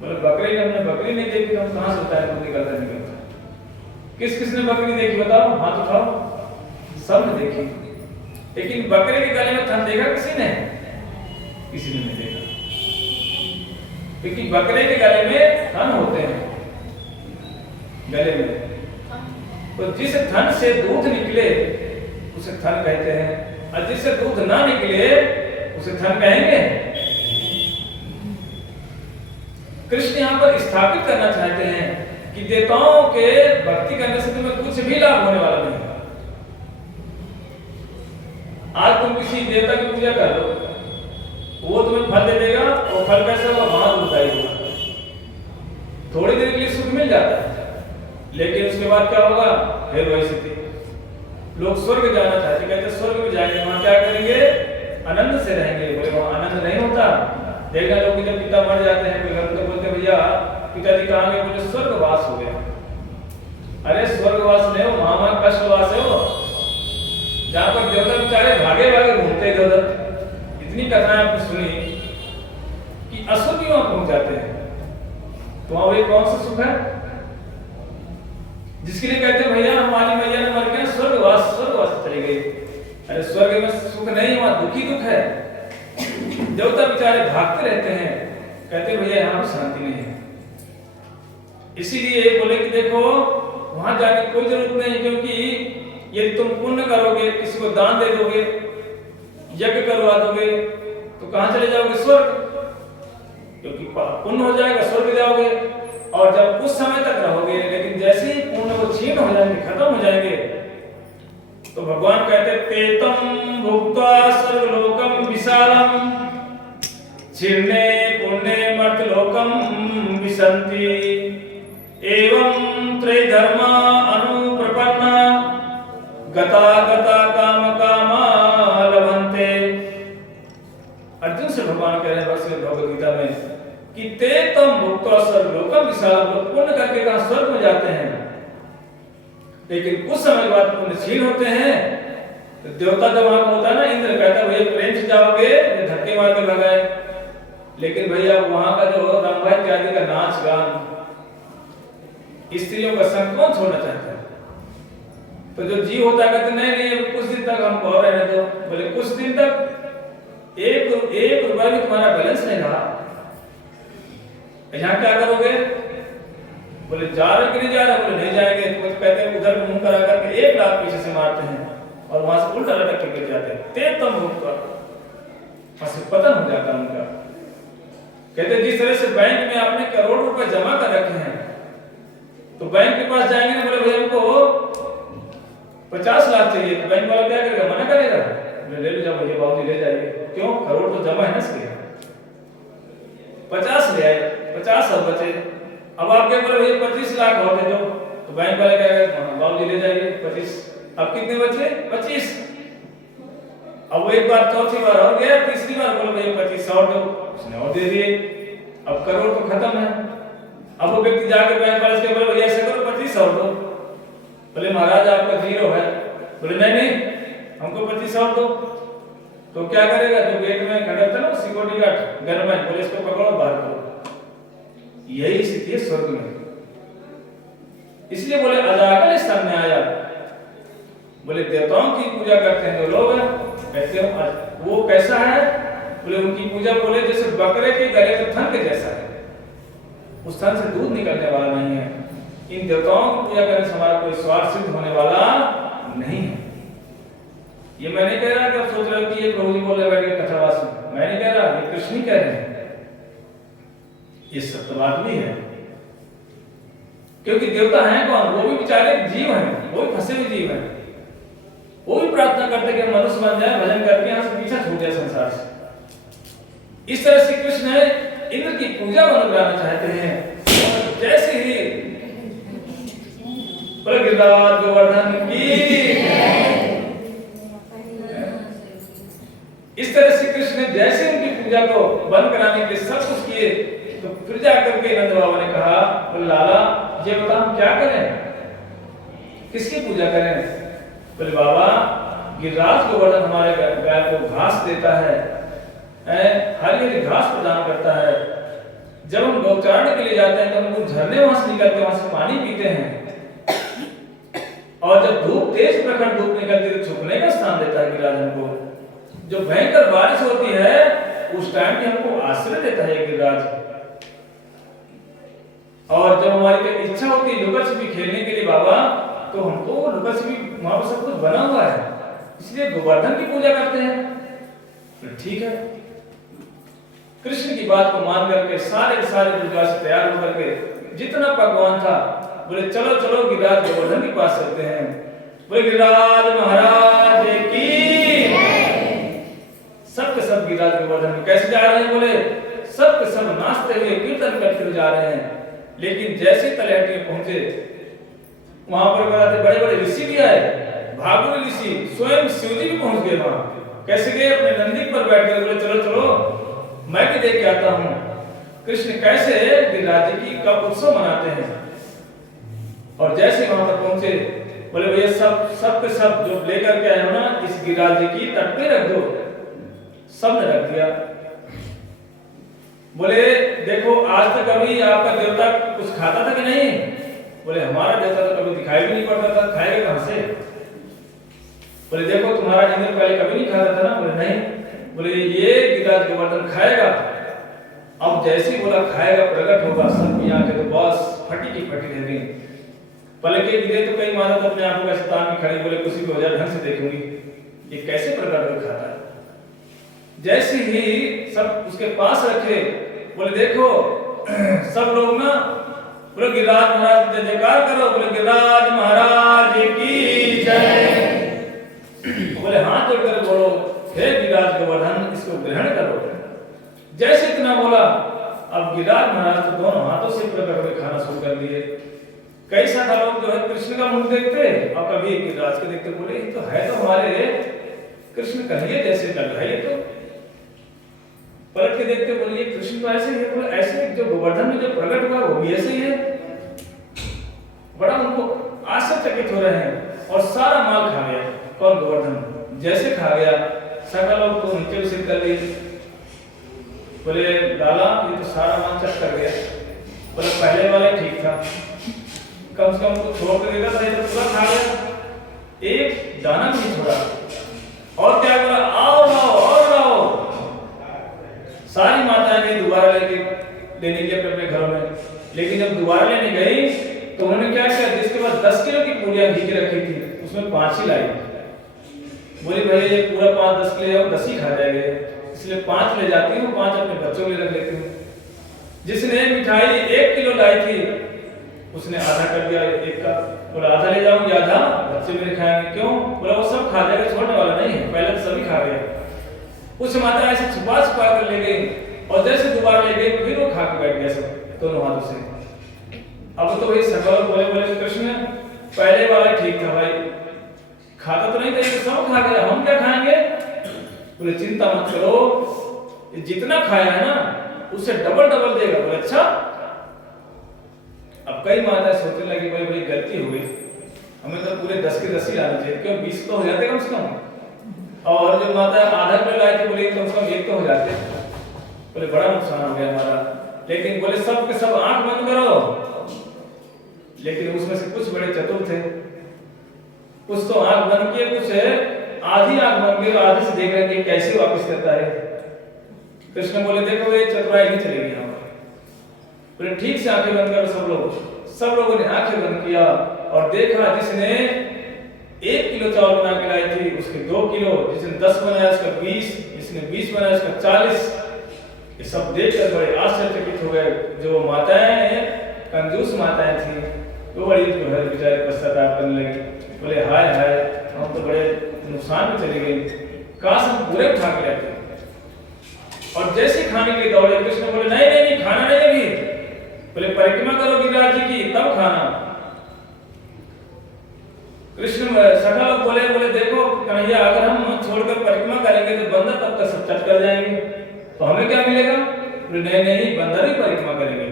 बोले बकरे ने हमने बकरी नहीं देखी तो हम कहां से बताएं दूध निकलता है निकलता है? किस किसने बकरी देखी बताओ, हाथ उठाओ। सब ने देखी, लेकिन बकरे के गले में थन देखा किसी ने? किसी ने नहीं देखा, क्योंकि बकरे के गले में थन होते हैं गले में। तो जिस थन से दूध निकले उसे थन कहते हैं, और जिससे दूध ना निकले उसे थन कहेंगे। कृष्ण यहाँ पर स्थापित करना चाहते हैं कि देवताओं के भक्ति करने से तुम्हें कुछ भी लाभ होने वाला नहीं। आज तुम किसी देवता की पूजा कर लो, वो तुम्हें फल दे देगा, और फल कैसा होगा? महादुखदायी होगा। थोड़ी देर के लिए सुख मिल जाता है, लेकिन उसके बाद क्या होगा? फिर वही स्थिति। लोग स्वर्ग जाना चाहते, कहते स्वर्ग में जाएंगे, वहां क्या करेंगे? आनंद से रहेंगे। बोले वहां आनंद नहीं होता। देखना लोग जब पिता मर जाते हैं, कोई घर तो बोलते भैया पिताजी कहाँ गए? बोले स्वर्गवास हो गया। अरे स्वर्गवास नहीं हो, वहां कष्टवास है वो, जहां पर देवता बेचारे भागे भागे घूमते इधर। इतनी कथाएं आपने सुनी कि असुर भी वहां पहुंच जाते हैं। तो वहां वही कौन सा सुख है जिसके लिए कहते हैं भैया हमारी मैया ने मर गए, स्वर्गवास चली गई। अरे स्वर्ग में सुख नहीं, वहां दुखी दुख है। देवता बेचारे भागते रहते हैं, कहते भैया यहाँ पर शांति नहीं है। इसीलिए बोले कि देखो वहां जाने की कोई जरूरत नहीं, क्योंकि यदि तुम पुण्य करोगे, किसी को दान दे दोगे, यज्ञ करवा दोगे, तो कहां चले जाओगे? स्वर्ग, क्योंकि पुण्य हो जाएगा, स्वर्ग जाओगे। और जब कुछ समय तक रहोगे, लेकिन जैसे ही पुण्य वो क्षीण हो जाएंगे, खत्म हो जाएंगे, तो भगवान कहते तेतम भुक्त्वा स्वर्गलोकम विशालम क्षीणे पुण्ये मर्त्यलोकम विशन्ति एवं त्रैधर्मा अनुप्रपन्ना गता गता काम कामा लभन्ते। अर्जुन से भगवान कह रहे हैं भगवद गीता में कि ते तम भुक्त्वा स्वर्गलोकम विशालम, लोग पुण्य करके कहां स्वर्ग में जाते हैं, लेकिन कुछ समय बाद पुण्य क्षीण होते हैं। तो देवता जब वहां होता है ना, इंद्र कहता है भैया प्रेम से जाओगे, धक्के मार के भगाए, लेकिन भैया वहां का जो रंभा इत्यादि का नाच गान, स्त्रियों का संग कौन छोड़ना चाहता है? तो जो जीव होता है कहते नहीं नहीं कुछ दिन तक हमको और रहने दो। बोले कुछ दिन तक एक रुपया भी तुम्हारा बैलेंस नहीं रहा, यहाँ क्या करोगे? बोले जा रहे कि नहीं जा रहे? बोले नहीं जाएंगे। तो कहते हैं उधर मुंह करा करके 1 लाख पीछे से मारते हैं और वहां से उल्टा लटक के गिर जाते हैं। ते तम भुक्त्वा, वहां से पतन हो जाता उनका। कहते जिस तरह से बैंक में आपने करोड़ रुपए जमा कर रखे हैं, तो बैंक के पास जाएंगे ना, बोले भैया हमको 50 लाख चाहिए, तो बैंक वाला क्या करेगा? मना करेगा? ले लो जाओ भैया, बाबूजी ले जाइए। क्यों? करोड़ तो जमा है ना इसके। 50 ले आए, 50 अब बचे। अब आप क्या बोले भैया 25 लाख और दे दो, तो बैंक वाला क्या करेगा? बाबूजी ले जाइए 25। अब कितने बचे? 25। अब वो एक बार, चौथी बार और गया, तीसरी बार बोले भैया 25 और दो, उसने और दे दिए। अब करोड़ तो खत्म है। अब वो व्यक्ति जाके बैंक वाले से बोले भैया ऐसा करो 25 और दो। बोले महाराज आपका 0 है। बोले नहीं नहीं हमको 25 और दो। तो क्या करेगा? जो गेट में खड़ा था ना सिक्योरिटी गार्ड, गनमैन, बोले इसको पकड़ो बाहर करो। यही स्थिति है स्वर्ग में। इसलिए बोले अजागल स्थान में आया। बोले देवताओं की पूजा करते हैं जो लोग, कहते हैं वो कैसा है? बोले उनकी पूजा बोले जैसे बकरे के गले के थन के जैसा है, उस थन से दूध निकलने वाला नहीं है। इन देवताओं की पूजा करने से हमारा कोई स्वार्थ सिद्ध होने वाला नहीं है। ये मैं नहीं कह रहा कि आप सोच रहे हो कि ये प्रभु जी बोल रहे बैठ के कथावास में, मैं नहीं कह रहा, ये कृष्ण ही कह रहे हैं। ये सत्यवाद भी है, क्योंकि देवता हैं कौन? वो भी बेचारे जीव हैं, वो भी फंसे हुए जीव हैं। वो भी प्रार्थना करते कि मनुष्य बन जाए, भजन करके यहाँ से पीछा छूट जाए संसार से। इस तरह से कृष्ण इंद्र की पूजा बनाना चाहते हैं। और जैसे ही गिरिराज गोवर्धन की, इस तरह से कृष्ण ने जैसे उनकी पूजा को बंद कराने के लिए सब कुछ किए, तो फिर जाकर के नंद बाबा ने कहा बोले लाला ये बता हम क्या करें, किसकी पूजा करें? बोले बाबा गिरिराज गोवर्धन हमारे गाय को घास देता है, हरी घास प्रदान करता है। जब हम गौचारण के लिए जाते हैं तो हमको झरने वहां से निकलते हैं, वहां से पानी पीते हैं। और जब धूप तेज प्रखर धूप निकलती है तो छुपने का स्थान देता है गिरिराज हमको। जो भयंकर बारिश होती है उस टाइम भी हमको आश्रय देता है गिरिराज। और जब हमारी इच्छा होती है लुका छिपी खेलने के लिए बाबा, तो हमको लुका छिपी वहां पर सब कुछ बना हुआ है, इसलिए गोवर्धन की पूजा करते हैं। तो ठीक है, कृष्ण की बात को मान करके सारे ब्रजवासी से तैयार होकर के जितना पकवान था बोले चलो चलो गिरिराज गोवर्धन के पास चलते हैं। बोले गिरिराज महाराज की सब के सब गिरिराज गोवर्धन कैसे जा रहे हैं? बोले सब के सब नाचते हुए कीर्तन करते हुए जा रहे हैं। लेकिन जैसे तलहटी में पहुंचे वहां पर बड़े बड़े ऋषि भी आए, भागुर ऋषि, स्वयं शिवजी भी पहुंच गए वहां। कैसे गए? अपने नंदी पर बैठ कर बोले चलो चलो मैं भी देख के आता हूं कृष्ण कैसे गिरिराज जी की कब उत्सव मनाते हैं। और जैसे वहां पर पहुंचे बोले भैया सब के सब जो लेकर के आए हो ना इस गिरिराज जी की तट पे रख दो। सब ने रख दिया। बोले देखो आज तक कभी आपका देवता कुछ खाता था कि नहीं? बोले हमारा देवता तो कभी दिखाई भी नहीं पड़ता था, खाएगा कहां से? बोले देखो तुम्हारा इंद्र पहले कभी नहीं खाता था ना? बोले नहीं। बोले ये गिरिराज गोवर्धन खाएगा। अब जैसे ही बोला खाएगा प्रकट होगा, सबकी आंखें तो बस फटी की फटी रह गई। पलके गिरे तो कई माता तो अपने आप को ऐसे तान में खड़ी, बोले कुछ भी हो जाए ढंग से देखूंगी ये कैसे प्रकट होकर खाता है। जैसे ही सब उसके पास रखे, बोले देखो सब लोग ना बोले गिरिराज महाराज जय जयकार करो, बोले गिरिराज महाराज की जय। बोले हाथ जोड़कर बोलो हे गिरिराज गोवर्धन इसको ग्रहण करो। जैसे इतना बोला, अब गिरिराज महाराज तो दोनों हाथों से प्रकट होकर खाना शुरू कर लिए। कई सारे लोग जो है कृष्ण का मुख देखते और कभी गिरिराज को देखते, बोले ये तो है तो हमारे कृष्ण कन्हैया जैसे लग रहा है, ये तो पलट के देखते बोले कृष्ण तो ऐसे ही है, बोले ऐसे जो गोवर्धन में जो प्रकट हुआ वो भी ऐसे ही है। बड़ा उनको आश्चर्यचकित हो रहे हैं और सारा माल खा गया। कौन? गोवर्धन। जैसे खा गया सकल लोग तो नीचे उसे कर लिए, बोले लाला ये तो सारा माल चट कर गया। बोले पहले वाला ठीक था, कम से कम तो छोड़ के देता था, ये तो पूरा खा गया, एक दाना भी छोड़ा। और क्या बोला? आओ लाओ और लाओ। सारी माताएं गई दोबारा लेने के लिए अपने घरों में, लेकिन जब दोबारा लेने गई तो उन्होंने क्या किया, जिसके पास 10 किलो की पूरियां घी के रखी थी उसमें 5 ही लाई। बोली भाई ये पूरा 5-10 किलो 10 ही खा जाएंगे, इसलिए 5 ले जाती हूँ, 5 अपने बच्चों के लिए रख लेती हूँ। जिसने मिठाई 1 किलो लाई थी उसने आधा कर दिया, एक का बोला आधा ले जाऊंगी, आधा बच्चे मेरे खाएंगे। क्यों? बोला वो सब खा जाएगा, छोड़ने वाला नहीं है, पहले तो सभी खा गए। उस माता ऐसे छुपा छुपा कर ले गई और जैसे दोबारा ले गई फिर वो खा के बैठ गया सब दोनों हाथों से। अब तो वही सकल बोले बोले कृष्ण पहले वाला ठीक था भाई, खाता तो नहीं था, ये सब खा गया, हम क्या खाएंगे? बोले चिंता मत करो, जितना खाया है ना उससे डबल डबल देगा। बोले अच्छा। अब कई माता सोचने लगी भाई भाई गलती हो गई, हमें तो पूरे 10 के 10 ही लाना चाहिए, क्यों 20 तो हो जाते कम से कम। और जो माता आधा किलो लाई थी बोले कम से कम 1 तो हो जाते। बोले बड़ा नुकसान हो गया हमारा। लेकिन बोले सब के सब आंख बंद करो। लेकिन उसमें से कुछ बड़े चतुर थे, कुछ तो आंख बंद किए, कुछ आधी आंख बंद किए, आधे से देख रहे थे कैसे वापस करता है। कृष्ण बोले देखो ये चतुराई नहीं चलेगी यहाँ पर। बोले ठीक से आंखें बंद करो सब लोग। सब लोगों ने आंखें बंद किया और देखा जिसने 1 किलो चावल बना के लाई थी उसके 2 किलो, जिसने 10 बनाया उसका 20, जिसने 20 बनाया उसका 40। ये सब देखकर बड़े आश्चर्यचकित हो गए। जो माताएं कंजूस माताएं थी वो बड़ी जो है बेचारे पश्चाताप करने लगी। बोले हाय हाय हम तो बड़े नुकसान में चले गए, काश हम पूरे उठा के लाते। और जैसे खाने के लिए दौड़े कृष्ण बोले नहीं नहीं नहीं खाना नहीं अभी, बोले परिक्रमा करो गिरिराज जी की तब खाना। कृष्ण सखा लोग बोले बोले देखो कन्हैया अगर हम छोड़कर परिक्रमा करेंगे तो बंदर तब तक सब चट कर जाएंगे, तो हमें क्या मिलेगा? बोले नहीं नहीं बंदर ही परिक्रमा करेंगे।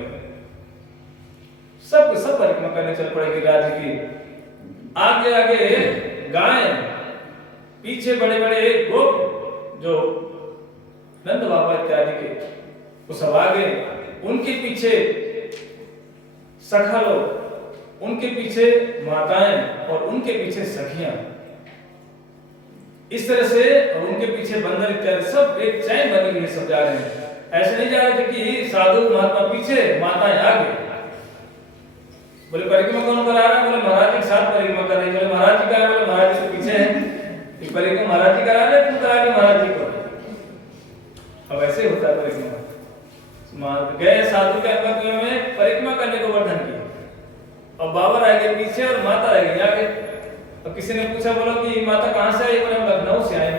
सब सब परिक्रमा करने चल पड़े गिरिराज की। आगे आगे गाय, पीछे बड़े बड़े गोप जो नंद बाबा इत्यादि के वो सब आगे, उनके पीछे सखा लोग, उनके पीछे माताएं और उनके पीछे सखियां, इस तरह से और उनके पीछे बंदर इत्यादि सब एक चैन बनी हुई सब जा रहे हैं। ऐसे नहीं जा रहे थे कि साधु महात्मा पीछे माताएं आगे। बोले परिक्रमा कौन करा रहा है? बोले महाराज जी के साथ परिक्रमा कर रहे हैं। बोले महाराज जी का है? बोले महाराज जी के पीछे है। परिक्रमा महाराज जी करा रहे, तू करा रहे महाराज जी को। अब ऐसे होता है परिक्रमा। गए साधु के अंगत में परिक्रमा करने को वर्धन की, और बाबा रह गए पीछे और माता रह गई आगे। अब किसी ने पूछा बोलो कि माता कहाँ से आई? बोले हम लखनऊ से आए।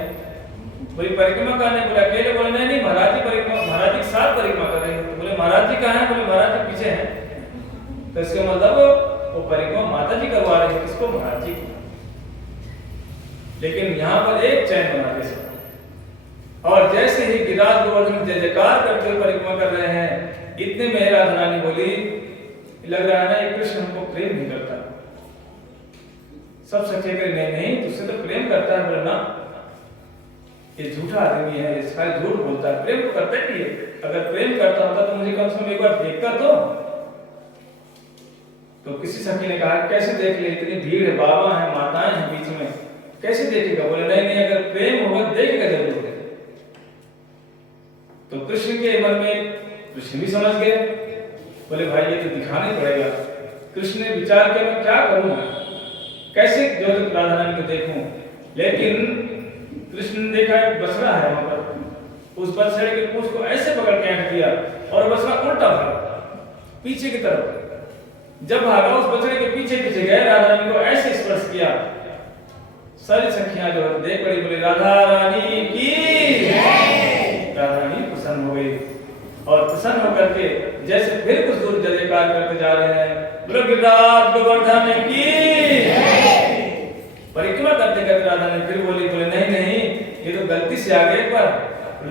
बोले परिक्रमा करने? बोले अकेले? बोले नहीं नहीं महाराज जी परिक्रमा, महाराज जी के साथ परिक्रमा कर रहे हैं। बोले महाराज जी कहाँ हैं? बोले महाराज जी पीछे हैं। तो इसका मतलब वो परिक्रमा माता जी करवा रहे हैं, किसको? महाराज जी को। लेकिन यहाँ पर एक चैन बना के सब, और जैसे ही गिरिराज गोवर्धन जय जयकार करते हुए परिक्रमा कर रहे हैं, इतने में राधारानी बोली लग रहा है ना ये कृष्ण हमको प्रेम नहीं करता। सब सच्चे करे नहीं नहीं तुझसे तो प्रेम करता है। बोले ना ये झूठा आदमी है, इसका झूठ बोलता है, प्रेम तो करता ही है। अगर प्रेम करता होता तो मुझे कम से कम एक बार देखता तो किसी सखी ने कहा कैसे देख ले, इतनी भीड़ है, बाबा है माताएं हैं बीच में, कैसे देखेगा? बोले नहीं नहीं अगर प्रेम होगा देखेगा जरूर। तो कृष्ण के मन में कृष्ण भी समझ गए। बोले भाई ये तो दिखाना ही पड़ेगा। कृष्ण ने विचार किया मैं क्या करूं, कैसे जो राधा रानी को देखूं। लेकिन कृष्ण ने देखा एक बछड़ा है वहां पर, उस बछड़े के पूंछ को ऐसे पकड़ के ऐंठ दिया और बछड़ा उल्टा भागा पीछे की तरफ। जब भागा उस बछड़े के पीछे पीछे गए, राधा रानी को ऐसे स्पर्श किया। सारी सखियां जो देख पड़ी, बोले राधा रानी की जय। राधा रानी प्रसन्न हो गई और प्रसन्न होकर के जैसे फिर कुछ दूर जयकार करते जा रहे हैं, बोलो गिरिराज गोवर्धन की परिक्रमा करते करते राधा ने फिर बोली, बोले नहीं नहीं ये तो गलती से आ गए, पर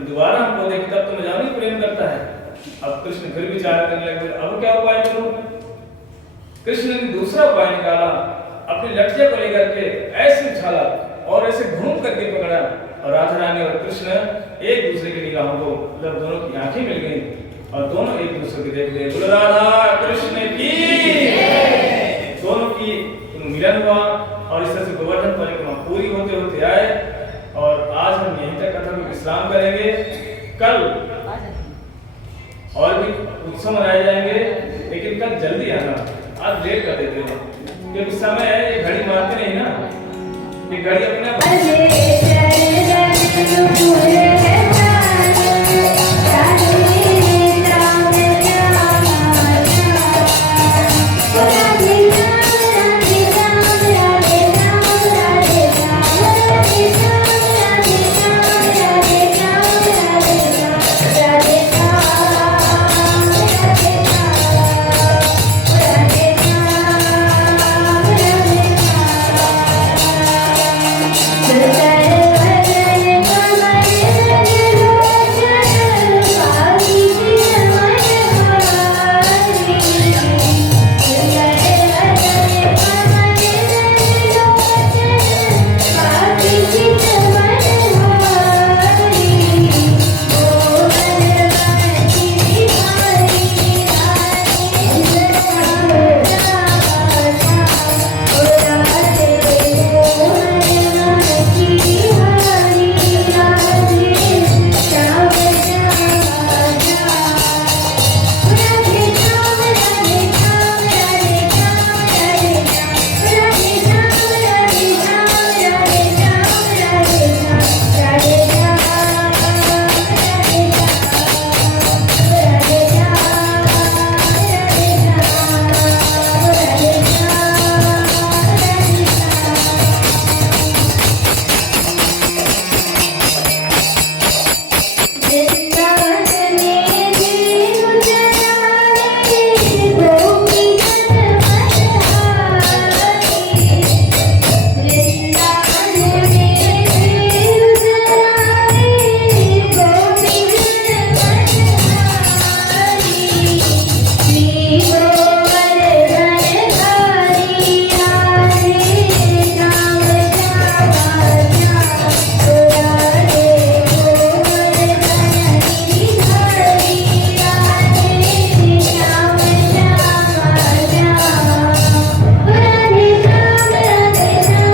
दोबारा हमको देखे तब तो मजा नहीं प्रेम करता है। अब कृष्ण फिर विचार करने लगे, अब क्या उपाय करूं। कृष्ण ने दूसरा उपाय निकाला, अपनी लठिया को लेकर के ऐसे उछाला और ऐसे घूम करके पकड़ा और राधा रानी और कृष्ण एक दूसरे की निगाहों को, मतलब दोनों की आंखें मिल गई और दोनों एक दूसरे को देख रहे, बोलो राधा कृष्ण की। दोनों की मिलन हुआ और इस तरह से गोवर्धन परिक्रमा पूरी होते होते आए। और आज हम यहीं तक कथा को विश्राम करेंगे। कल और भी उत्सव मनाए जाएंगे, लेकिन कल जल्दी आना, आज लेट कर देते हैं क्योंकि समय है, ये घड़ी मारते नहीं ना, ये घड़ी अपने